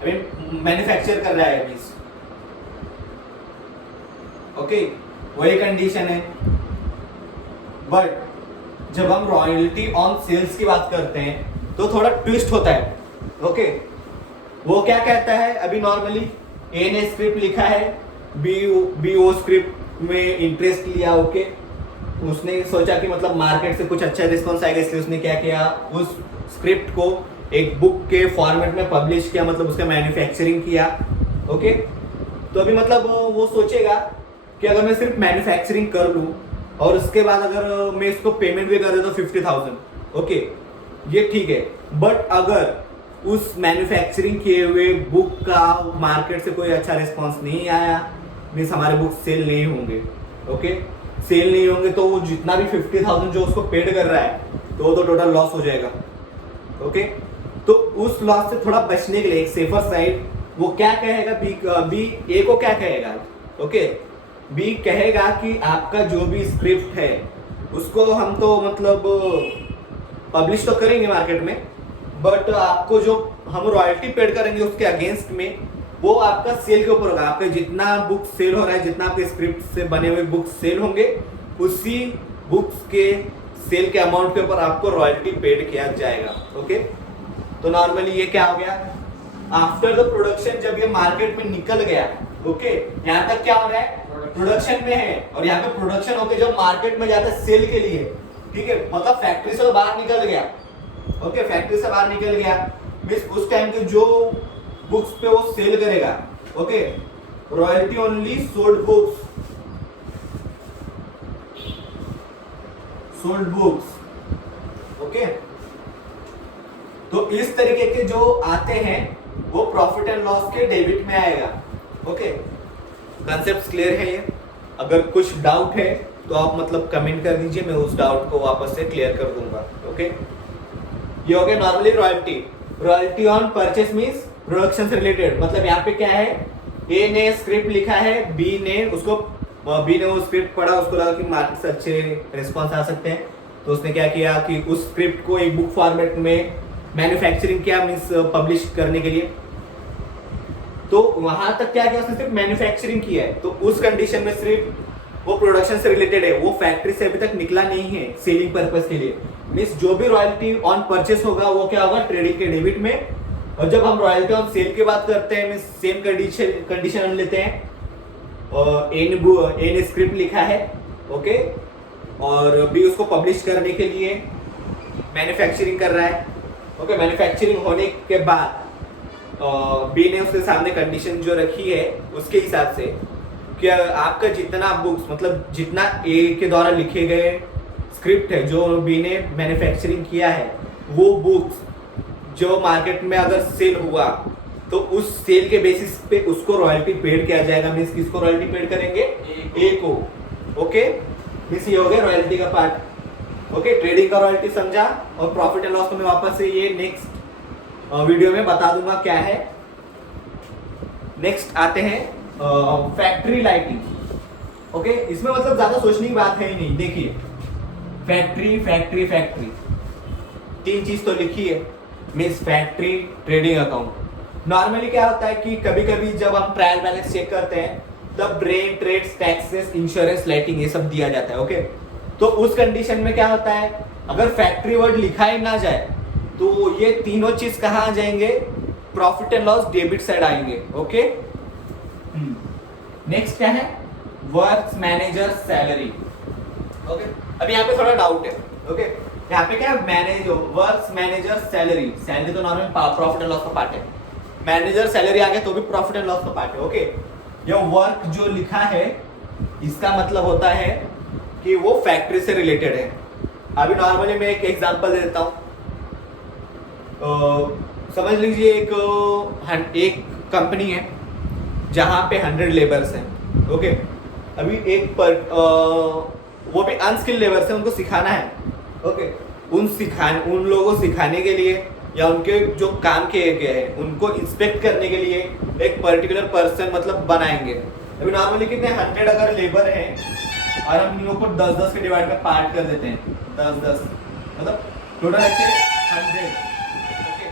अभी मैन्युफैक्चर कर रहा है अभी। ओके, वही कंडीशन है। बट जब हम रॉयल्टी ऑन सेल्स की बात करते हैं तो थोड़ा ट्विस्ट होता है। ओके, वो क्या कहता है, अभी नॉर्मली ए ने स्क्रिप्ट लिखा है, बी वो स्क्रिप्ट में इंटरेस्ट लिया। ओके, उसने सोचा कि मतलब मार्केट से कुछ अच्छा रिस्पॉन्स आएगा, इसलिए उसने क्या किया, उस स्क्रिप्ट को एक बुक के फॉर्मेट में पब्लिश किया, मतलब उसका मैन्युफैक्चरिंग किया। ओके, तो अभी मतलब वो सोचेगा कि अगर मैं सिर्फ मैन्युफैक्चरिंग कर लूँ और उसके बाद अगर मैं इसको पेमेंट भी कर देता हूँ 50,000, ओके, ये ठीक है। बट अगर उस मैन्युफैक्चरिंग किए हुए बुक का मार्केट से कोई अच्छा रिस्पॉन्स नहीं आया, मीन्स हमारे बुक सेल नहीं होंगे। ओके, सेल नहीं होंगे तो वो जितना भी 50,000 जो उसको पेड कर रहा है, तो वो तो टोटल लॉस हो जाएगा। ओके, तो उस लॉस से थोड़ा बचने के लिए एक सेफर साइड वो क्या कहेगा, बी ए को क्या कहेगा, ओके, बी कहेगा कि आपका जो भी स्क्रिप्ट है उसको हम तो मतलब पब्लिश तो करेंगे मार्केट में, बट आपको जो हम रॉयल्टी पेड करेंगे उसके अगेंस्ट में वो आपका सेल के ऊपर होगा। आपका जितना बुक सेल हो रहा है, जितना आपके स्क्रिप्ट से बने हुए बुक सेल होंगे, उसी बुक्स के सेल के अमाउंट के ऊपर आपको रॉयल्टी पेड किया जाएगा। ओके, तो नॉर्मली ये क्या हो गया, आफ्टर द प्रोडक्शन जब ये मार्केट में निकल गया, ओके, यहाँ तक क्या हो रहा है, प्रोडक्शन में है, और यहाँ पे प्रोडक्शन होके जब मार्केट में जाता है सेल के लिए, ठीक है, मतलब फैक्ट्री से बाहर निकल गया। ओके, फैक्ट्री से बाहर निकल गया, मींस उस टाइम के जो बुक्स पे वो सेल करेगा, okay, royalty only sold books, okay. तो इस तरीके के जो आते हैं वो प्रॉफिट एंड लॉस के डेबिट में आएगा। ओके, कॉन्सेप्ट क्लियर है ये? अगर कुछ डाउट है तो आप मतलब कमेंट कर दीजिए, मैं उस डाउट को वापस से क्लियर कर दूंगा। ओके, ये हो गया normally royalty on purchase means production से रिलेटेड। मतलब यहाँ पे क्या है, ए ने स्क्रिप्ट लिखा है, बी ने वो स्क्रिप्ट पढ़ा, उसको लगा कि मार्केट से अच्छे रिस्पॉन्स आ सकते हैं, तो उसने क्या किया कि उस स्क्रिप्ट को एक बुक फॉर्मेट में मैन्युफैक्चरिंग किया, मींस पब्लिश करने के लिए। तो वहां तक क्या किया, उसने सिर्फ मैन्युफैक्चरिंग किया है, तो उस कंडीशन में सिर्फ वो प्रोडक्शन से रिलेटेड है, वो फैक्ट्री से अभी तक निकला नहीं है सेलिंग पर्पस के लिए। मींस जो भी रॉयल्टी ऑन परचेस होगा वो क्या होगा, ट्रेडिंग के डेबिट में। और जब हम रॉयल्टी ऑन सेल की बात करते हैं, मींस सेम कंडीशन हम लेते हैं, ए ने स्क्रिप्ट लिखा है, ओके, और बी उसको पब्लिश करने के लिए मैन्युफैक्चरिंग कर रहा है। ओके, मैन्युफैक्चरिंग होने के बाद बी ने उसके सामने कंडीशन जो रखी है उसके हिसाब से कि आपका जितना बुक्स, मतलब जितना ए के द्वारा लिखे गए स्क्रिप्ट है जो बी ने मैन्युफैक्चरिंग किया है, वो बुक्स जो मार्केट में अगर सेल हुआ तो उस सेल के बेसिस पे उसको रॉयल्टी पेड किया जाएगा। मीन्स किसको रॉयल्टी पेड करेंगे? ए को। ओके, मीन्स ये हो गया रॉयल्टी का पार्ट। ओके, ट्रेडिंग का रॉयल्टी समझा, और प्रॉफिट एंड लॉस को मैं वापस से ये नेक्स्ट वीडियो में बता दूंगा क्या है। नेक्स्ट आते हैं फैक्ट्री लाइटिंग। ओके, इसमें मतलब ज्यादा सोचने की बात है ही नहीं। देखिए, फैक्ट्री फैक्ट्री फैक्ट्री, तीन चीज तो लिखी है। Means factory, trading account. Normally क्या होता है कि कभी कभी जब हम ट्रायल बैलेंस चेक करते हैं तब rent, trades, taxes, insurance, lighting ये सब दिया जाता है। ओके, तो उस कंडीशन में क्या होता है, अगर फैक्ट्री वर्ड लिखा ही ना जाए तो ये तीनों चीज कहाँ आ जाएंगे? Profit and loss debit side आएंगे। ओके, नेक्स्ट क्या है? Works manager salary. ओके, अभी यहाँ पे थोड़ा डाउट है। ओके, यहाँ पे क्या है? Works manager salary. सैलरी तो नॉर्मल प्रॉफिट एंड लॉस का पार्ट है, मैनेजर सैलरी आ गया तो भी प्रॉफिट एंड लॉस का पार्ट है। ओके, ये वर्क जो लिखा है इसका मतलब होता है कि वो फैक्ट्री से रिलेटेड है। अभी नॉर्मली मैं एक एग्जांपल दे देता हूँ। समझ लीजिए एक कंपनी है जहाँ पे 100 लेबर्स हैं। ओके, अभी वो भी अनस्किल्ड लेबर्स हैं, उनको सिखाना है। ओके, उन लोगों को सिखाने के लिए या उनके जो काम किए गए हैं उनको इंस्पेक्ट करने के लिए एक पर्टिकुलर पर्सन मतलब बनाएंगे। अभी नॉर्मली कितने 100 अगर लेबर हैं और हम इन लोगों को 10-10 के डिवाइड में पार्ट कर देते हैं, 10-10 मतलब टोटल ऐसे 100। ओके,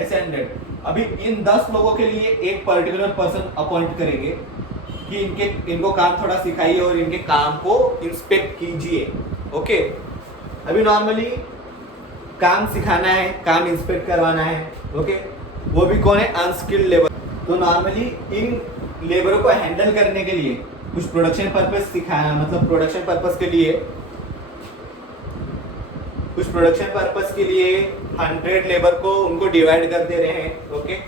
ऐसे 100। अभी इन 10 लोगों के लिए एक पर्टिकुलर पर्सन अपॉइंट करेंगे कि इनको काम थोड़ा सिखाइए और इनके काम को इंस्पेक्ट कीजिए। ओके, अभी नॉर्मली काम सिखाना है, काम इंस्पेक्ट करवाना है। ओके, वो भी कौन है? Unskilled labour. तो नॉर्मली इन लेबरों को हैंडल करने के लिए कुछ प्रोडक्शन पर्पस सिखाना, मतलब प्रोडक्शन पर्पस के लिए 100 लेबर को उनको डिवाइड कर दे रहे हैं। ओके,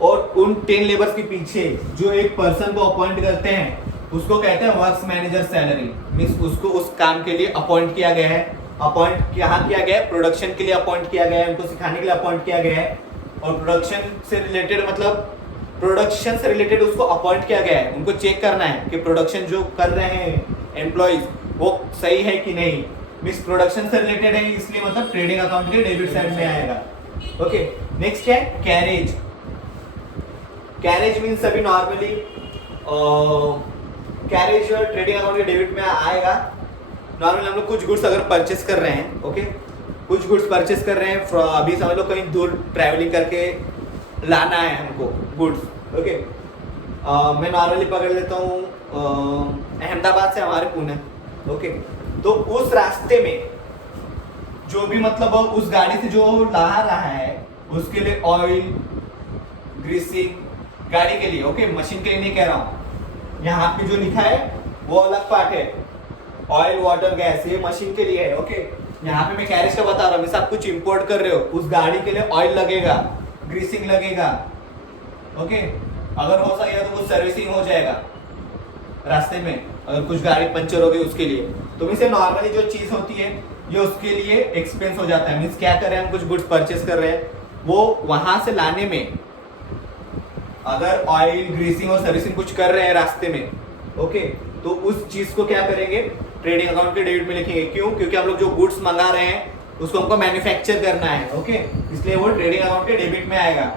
और उन 10 लेबर्स के पीछे जो एक पर्सन को अपॉइंट करते हैं उसको कहते हैं वर्क्स मैनेजर सैलरी। मीन्स उसको उस काम के लिए अपॉइंट किया गया है। अपॉइंट कहाँ किया गया है? प्रोडक्शन के लिए अपॉइंट किया गया है, उनको सिखाने के लिए अपॉइंट किया गया है। और प्रोडक्शन से रिलेटेड उसको अपॉइंट किया गया है। उनको चेक करना है कि प्रोडक्शन जो कर रहे हैं एम्प्लॉइज वो सही है कि नहीं। मीन्स प्रोडक्शन से रिलेटेड है, इसलिए मतलब ट्रेडिंग अकाउंट के डेबिट साइड में आएगा। ओके, नेक्स्ट है कैरेज। कैरेज मीन्स अभी नॉर्मली कैरेज ट्रेडिंग अकाउंट के डेबिट में आएगा। नॉर्मली हम लोग कुछ गुड्स अगर परचेस कर रहे हैं, ओके, कुछ गुड्स परचेस कर रहे हैं, अभी समझ लो कहीं दूर ट्रैवलिंग करके लाना है हमको गुड्स। ओके, मैं नॉर्मली पकड़ लेता हूँ अहमदाबाद से हमारे पुणे। ओके, तो उस रास्ते में जो भी मतलब उस गाड़ी से जो ला रहा है उसके लिए ऑयल, ग्रीसिंग गाड़ी के लिए। ओके, मशीन के लिए नहीं कह रहा हूँ। यहाँ पे जो लिखा है वो अलग पार्ट है, ऑयल, वाटर, गैस, ये मशीन के लिए है। ओके, यहाँ पे मैं कैरेज का बता रहा हूँ। आप कुछ इंपोर्ट कर रहे हो, उस गाड़ी के लिए ऑयल लगेगा, ग्रीसिंग लगेगा। ओके, अगर हो सके तो कुछ सर्विसिंग हो जाएगा रास्ते में, अगर कुछ गाड़ी पंचर हो गई उसके लिए। तो मीन्स नॉर्मली जो चीज होती है ये उसके लिए एक्सपेंस हो जाता है। मीन्स क्या कर रहे हैं, हम कुछ गुड्स परचेस कर रहे हैं, वो वहां से लाने में अगर ऑयल, ग्रीसिंग और सर्विसिंग कुछ कर रहे हैं रास्ते में, ओके, तो उस चीज को क्या करेंगे? ट्रेडिंग अकाउंट के डेबिट में लिखेंगे। क्यों? क्योंकि हम लोग जो गुड्स मंगा रहे हैं उसको हमको मैन्युफैक्चर करना है। ओके, इसलिए वो ट्रेडिंग अकाउंट के डेबिट में आएगा।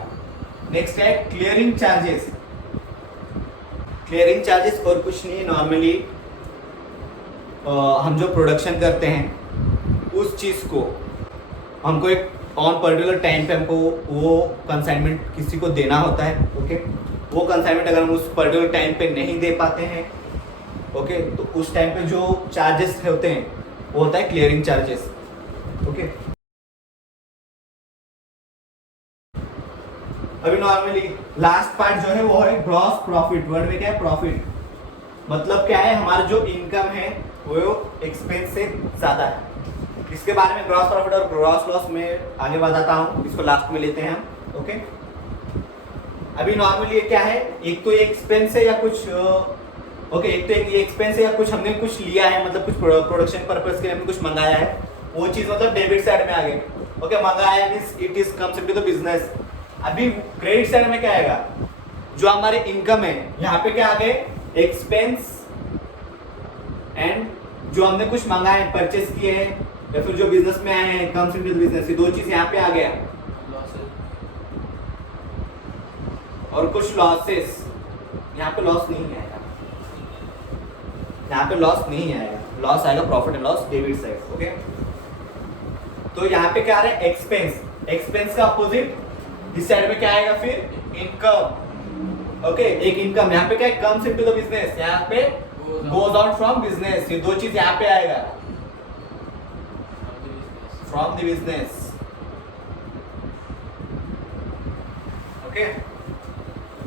नेक्स्ट है क्लियरिंग चार्जेस। क्लियरिंग चार्जेस और कुछ नहीं, नॉर्मली हम जो प्रोडक्शन करते हैं उस चीज को हमको एक ऑन पर्टिकुलर टाइम पे हमको वो कंसाइनमेंट किसी को देना होता है। ओके, वो कंसाइनमेंट अगर हम उस पर्टिकुलर टाइम पे नहीं दे पाते हैं, ओके, तो उस टाइम पे जो चार्जेस होते हैं वो होता है क्लियरिंग चार्जेस। ओके, अभी नॉर्मली लास्ट पार्ट जो है वो है ग्रॉस प्रॉफिट। वर्ड में क्या है? प्रॉफिट। मतलब क्या है? हमारा जो इनकम है वो एक्सपेंस से ज्यादा है। इसके बारे में ग्रॉस प्रॉफिट और ग्रॉस लॉस में आगे बताता हूँ, इसको लास्ट में लेते हैं हम। ओके, अभी नॉर्मली ये क्या है? एक तो ये एक्सपेंस है या कुछ ओके, एक तो ये एक्सपेंस है या कुछ हमने कुछ लिया है, मतलब कुछ प्रोडक्शन पर्पस के लिए हमने कुछ मंगाया है, वो चीज मतलब डेबिट साइड में आ गई। ओके मंगाया means it is comes into the business. अभी क्रेडिट साइड में क्या आएगा, जो हमारे इनकम है यहाँ पे क्या आ गए एक्सपेंस, एंड जो हमने कुछ मंगाए परचेस किए हैं या फिर जो बिजनेस में आए हैं कम्स इनटू द बिजनेस, ये दो चीज यहाँ पे आ गया। लॉसेस। और कुछ लॉसेस, यहाँ पे लॉस नहीं आएगा, यहाँ पे लॉस नहीं आएगा, लॉस आएगा profit and loss debit side. Okay तो यहाँ पे क्या आ रहा है एक्सपेंस, एक्सपेंस का अपोजिट इस साइड में क्या आएगा फिर इनकम। ओके एक इनकम यहाँ पे क्या है कम्स इनटू द बिजनेस, यहाँ पे गोज आउट फ्रॉम बिजनेस, ये दो चीज यहाँ पे आएगा फ्रॉम द बिजनेस। ओके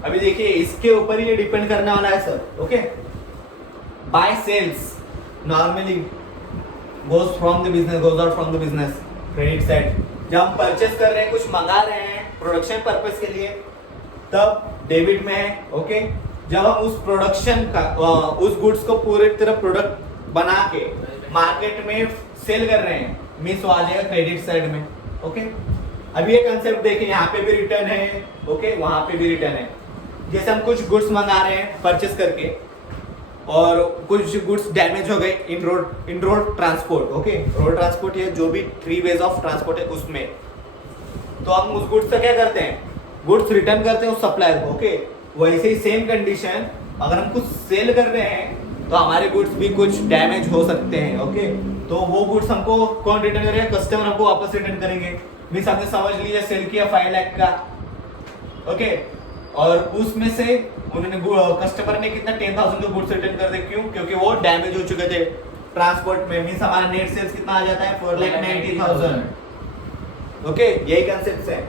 अभी देखिए इसके ऊपर ये डिपेंड करने वाला है sir. Okay by sales normally goes from the business, goes out from the business credit side. जब हम परचेस कर रहे हैं कुछ मंगा रहे हैं प्रोडक्शन पर्पस के लिए तब डेबिट में है। ओके जब हम उस प्रोडक्शन का उस गुड्स को पूरी तरह प्रोडक्ट बना के मार्केट में सेल कर रहे हैं मीन्स वो आ जाएगा क्रेडिट साइड में। ओके अभी ये कंसेप्ट देखिए यहाँ पे भी रिटर्न है, ओके वहां पे भी रिटर्न है। जैसे हम कुछ गुड्स मंगा रहे हैं परचेस करके और कुछ गुड्स डैमेज हो गए in road transport. Okay road transport ये जो भी 3 वेज ऑफ ट्रांसपोर्ट है उसमें, तो हम उस गुड्स का क्या करते हैं गुड्स रिटर्न करते हैं उस सप्लायर को। ओके वैसे ही सेम कंडीशन अगर हम कुछ सेल कर रहे हैं तो हमारे गुड्स भी कुछ डैमेज हो सकते हैं। ओके तो वो गुड्स हमको कौन रिटर्न करेगा, कस्टमर हमको वापस रिटर्न करेंगे। मीन्स आपने समझ लिया सेल किया 5 लाख का, ओके और उसमें से उन्होंने कस्टमर ने कितना 10,000 का गुड्स रिटर्न कर दे, क्यों क्योंकि वो डैमेज हो चुके थे ट्रांसपोर्ट में। मीन्स हमारा नेट सेल्स कितना आ जाता है 4,90,000। ओके यही कंसेप्ट है।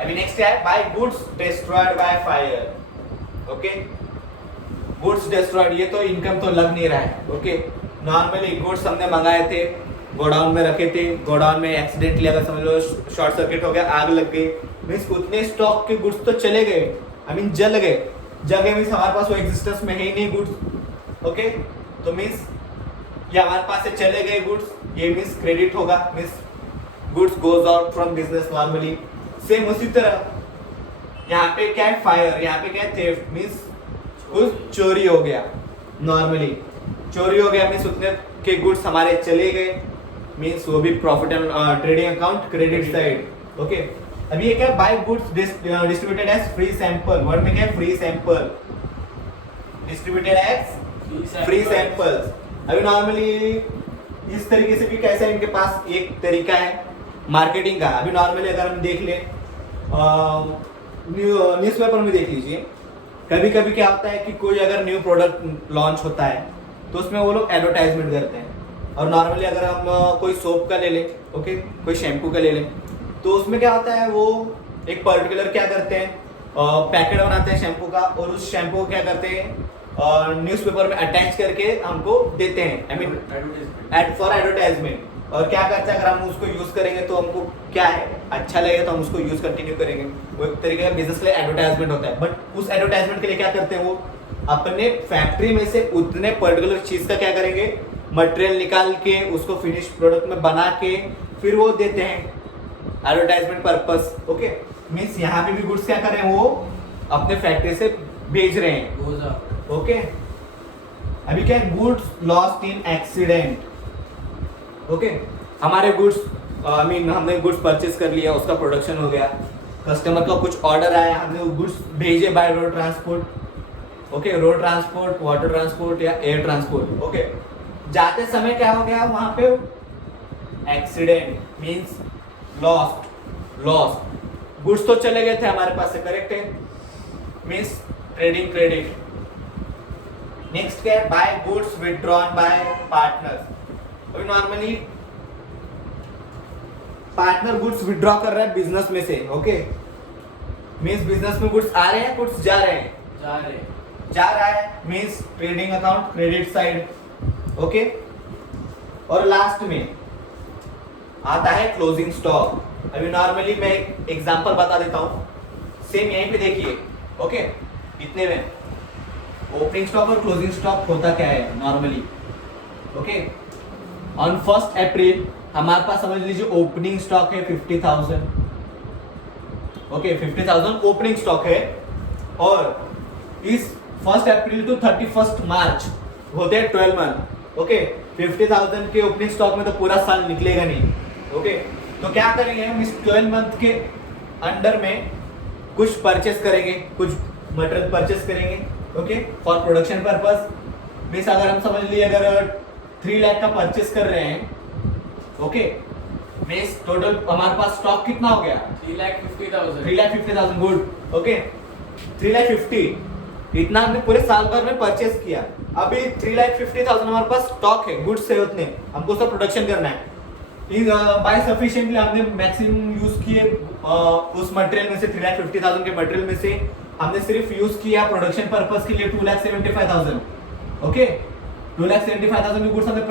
अभी नेक्स्ट क्या है by goods destroyed by fire. Okay goods destroyed, ये तो इनकम तो लग नहीं रहा है। ओके नॉर्मली गुड्स हमने मंगाए थे गोडाउन में रखे थे, गोडाउन में एक्सीडेंटली अगर समझ लो शॉर्ट सर्किट हो गया आग लग गई मीन्स उतने स्टॉक के गुड्स तो चले गए, आई मीन जल गए, जल गए मीन्स हमारे पास वो एग्जिस्टेंस में है ही नहीं गुड्स। ओके तो मीन्स ये हमारे पास से चले गए गुड्स, ये मीन्स क्रेडिट होगा, means goods goes out from business normally. Same उसी तरह यहाँ पे क्या है फायर, यहाँ पे क्या है थेफ्ट मीन्स कुछ चोरी हो गया, नॉर्मली चोरी हो गया मीन्स उतने के गुड्स हमारे चले गए मीन्स वो भी profit and trading account credit side. Okay अभी ये क्या है by goods distributed as free sample, word में क्या है free sample, distributed as free samples. अभी नॉर्मली इस तरीके से भी कैसा है इनके पास एक तरीका है मार्केटिंग का। अभी नॉर्मली अगर हम देख लें न्यूज़पेपर में देख लीजिए, कभी कभी क्या होता है कि कोई अगर न्यू प्रोडक्ट लॉन्च होता है तो उसमें वो लोग एडवर्टाइजमेंट करते हैं। और नॉर्मली अगर हम कोई सोप का ले लें, ओके कोई शैम्पू का ले लें, तो उसमें क्या होता है वो एक पर्टिकुलर क्या करते हैं पैकेट बनाते हैं शैम्पू का और उस शैम्पू को क्या करते हैं न्यूज़पेपर में अटैच करके हमको देते हैं, आई मीन फॉर एडवर्टाइजमेंट। और क्या करते हैं अगर हम उसको यूज करेंगे तो हमको क्या है अच्छा लगेगा तो हम उसको यूज कंटिन्यू करेंगे, वो एक तरीके का बिजनेस के लिए एडवर्टाइजमेंट होता है। बट उस एडवर्टाइजमेंट के लिए क्या करते हैं वो अपने फैक्ट्री में से उतने पर्टिकुलर चीज का क्या करेंगे मटेरियल निकाल के उसको फिनिश प्रोडक्ट में बना के फिर वो देते हैं एडवर्टाइजमेंट पर्पस। ओके मीन्स यहाँ पे भी गुड्स क्या कर रहे हैं वो अपने फैक्ट्री से भेज रहे हैं। ओके अभी क्या है goods lost in accident. Okay हमारे गुड्स आई मीन हमने गुड्स परचेस कर लिया, उसका प्रोडक्शन हो गया, कस्टमर का कुछ ऑर्डर आया, हमने गुड्स भेजे by road transport. Okay road transport, water transport या एयर ट्रांसपोर्ट। ओके जाते समय क्या हो गया वहां पे एक्सीडेंट मींस लॉस्ट गुड्स तो चले गए थे हमारे पास से, करेक्ट है मींस ट्रेडिंग क्रेडिट। नेक्स्ट क्या है by goods withdrawn by partners. अभी नॉर्मली पार्टनर गुड्स विथड्रॉ कर रहा है बिजनेस में से। ओके मींस बिजनेस में गुड्स आ रहे हैं गुड्स जा रहे हैं, जा रहा है means trading account credit side. Okay और लास्ट में आता है क्लोजिंग स्टॉक। अभी नॉर्मली मैं एक एग्जांपल बता देता हूं, सेम यहीं पे देखिए। ओके इतने में ओपनिंग स्टॉक और क्लोजिंग स्टॉक होता क्या है नॉर्मली। ओके ऑन 1st अप्रैल हमारे पास समझ लीजिए ओपनिंग स्टॉक है 50,000। ओके 50,000 ओपनिंग स्टॉक है और इस 1 अप्रैल टू 31 मार्च होते हैं 12 मंथ। ओके 50,000 के ओपनिंग स्टॉक में तो पूरा साल निकलेगा नहीं। ओके तो क्या करेंगे हम इस 12 मंथ के अंडर में कुछ परचेस करेंगे, कुछ मटेरियल परचेस करेंगे। Okay for production purpose means अगर हम समझ लिए अगर 3 लाख का परचेस कर रहे हैं, ओके मीन्स टोटल हमारे पास स्टॉक कितना हो गया 3,50,000। 3,50,000 गुड। ओके 3,50,000 इतना हमने पूरे साल भर में परचेस किया। अभी 3,50,000 हमारे पास स्टॉक है, गुड्स है, उतने हमको सब प्रोडक्शन करना है। बाय सफिशिएंटली हमने मैक्सिमम यूज किए उस मटेरियल में से 3,50,000 के मटेरियल में से हमने सिर्फ यूज किया प्रोडक्शन पर्पस के लिए 2,75,000। ओके 2,75,000 के गुड्स हमने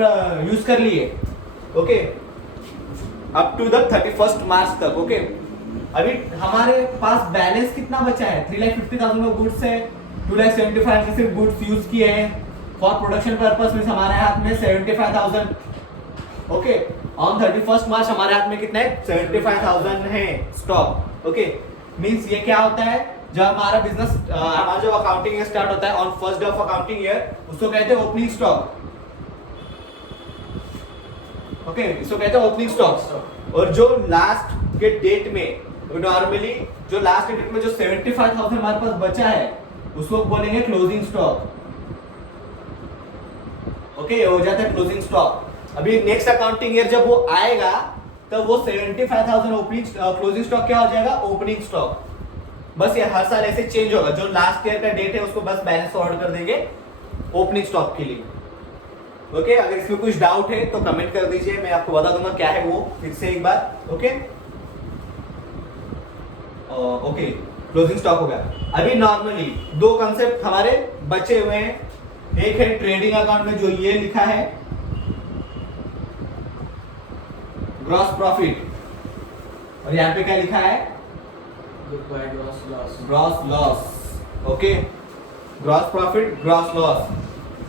यूज कर लिए। ओके अप टू द 31 मार्च तक। ओके अभी हमारे पास बैलेंस कितना बचा है 3,50,000 का गुड्स है, 2,75,000 के सिर्फ गुड्स यूज किए हैं फॉर प्रोडक्शन पर्पस में हमारे हाथ में 75,000। ओके ऑन 31 मार्च हमारे हाथ में कितना है 75,000 है स्टॉक। ओके मींस ये क्या होता है जब हमारा बिजनेस हमारा जो अकाउंटिंग ईयर स्टार्ट होता है on first day of accounting year उसको कहते हैं ओपनिंग स्टॉक। ओके इसको कहते हैं ओपनिंग स्टॉक। और जो लास्ट के डेट में नॉर्मली जो लास्ट के डेट में जो 75,000 हमारे पास बचा है उसको बोलेंगे क्लोजिंग स्टॉक। ओके हो जाता है क्लोजिंग स्टॉक। अभी नेक्स्ट अकाउंटिंग ईयर जब वो आएगा तब वो 75,000 ओपनिंग क्लोजिंग स्टॉक क्या हो जाएगा ओपनिंग स्टॉक। बस ये हर साल ऐसे चेंज होगा, जो लास्ट ईयर का डेट है उसको बस बैलेंस फॉरवर्ड कर देंगे ओपनिंग स्टॉक के लिए। ओके अगर इसमें कुछ डाउट है तो कमेंट कर दीजिए, मैं आपको बता दूंगा क्या है वो फिर से एक बार। ओके ओके क्लोजिंग स्टॉक हो गया। अभी नॉर्मली दो कंसेप्ट हमारे बचे हुए हैं। एक है ट्रेडिंग अकाउंट में जो ये लिखा है ग्रॉस प्रॉफिट और यहाँ पे क्या लिखा है gross loss. Okay gross profit gross loss.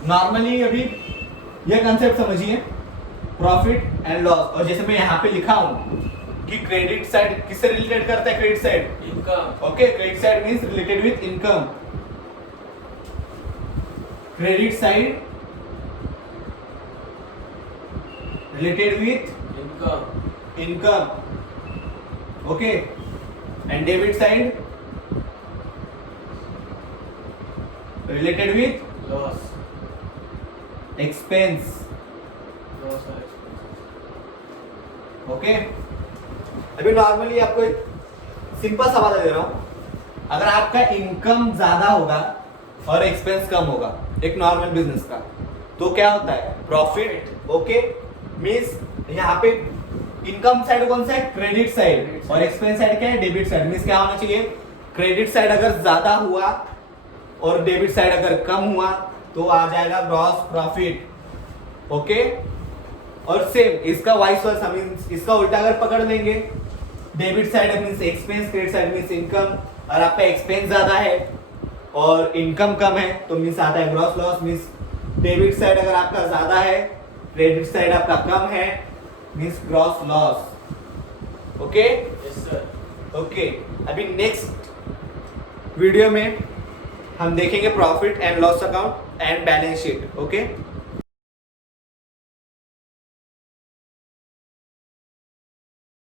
Normally अभी ये कंसेप्ट समझिए प्रॉफिट एंड लॉस। और जैसे मैं यहाँ पे लिखा हूँ कि क्रेडिट साइड किससे रिलेटेड करता है credit side income. Okay credit side means related with income. Credit side related with income. Okay and debit side related with loss expense. Okay अभी नॉर्मली आपको एक सिंपल सवाल दे रहा हूं, अगर आपका इनकम ज्यादा होगा और एक्सपेंस कम होगा एक नॉर्मल बिजनेस का तो क्या होता है प्रॉफिट। ओके मींस यहाँ पे इनकम साइड कौन सा है क्रेडिट साइड और एक्सपेंस साइड क्या है डेबिट साइड। मींस क्या होना चाहिए क्रेडिट साइड अगर ज्यादा हुआ और डेबिट साइड अगर कम हुआ तो आ जाएगा ग्रॉस प्रॉफिट। ओके और सेम इसका वाइस वर्सा मींस इसका उल्टा अगर पकड़ लेंगे debit side means expense credit side means income और आपका एक्सपेंस ज्यादा है और इनकम कम है तो मींस आता है gross loss. Means debit side अगर आपका ज्यादा है क्रेडिट साइड आपका कम है means gross loss. Okay yes sir. Okay अभी नेक्स्ट वीडियो में हम देखेंगे profit and loss account and balance sheet. Okay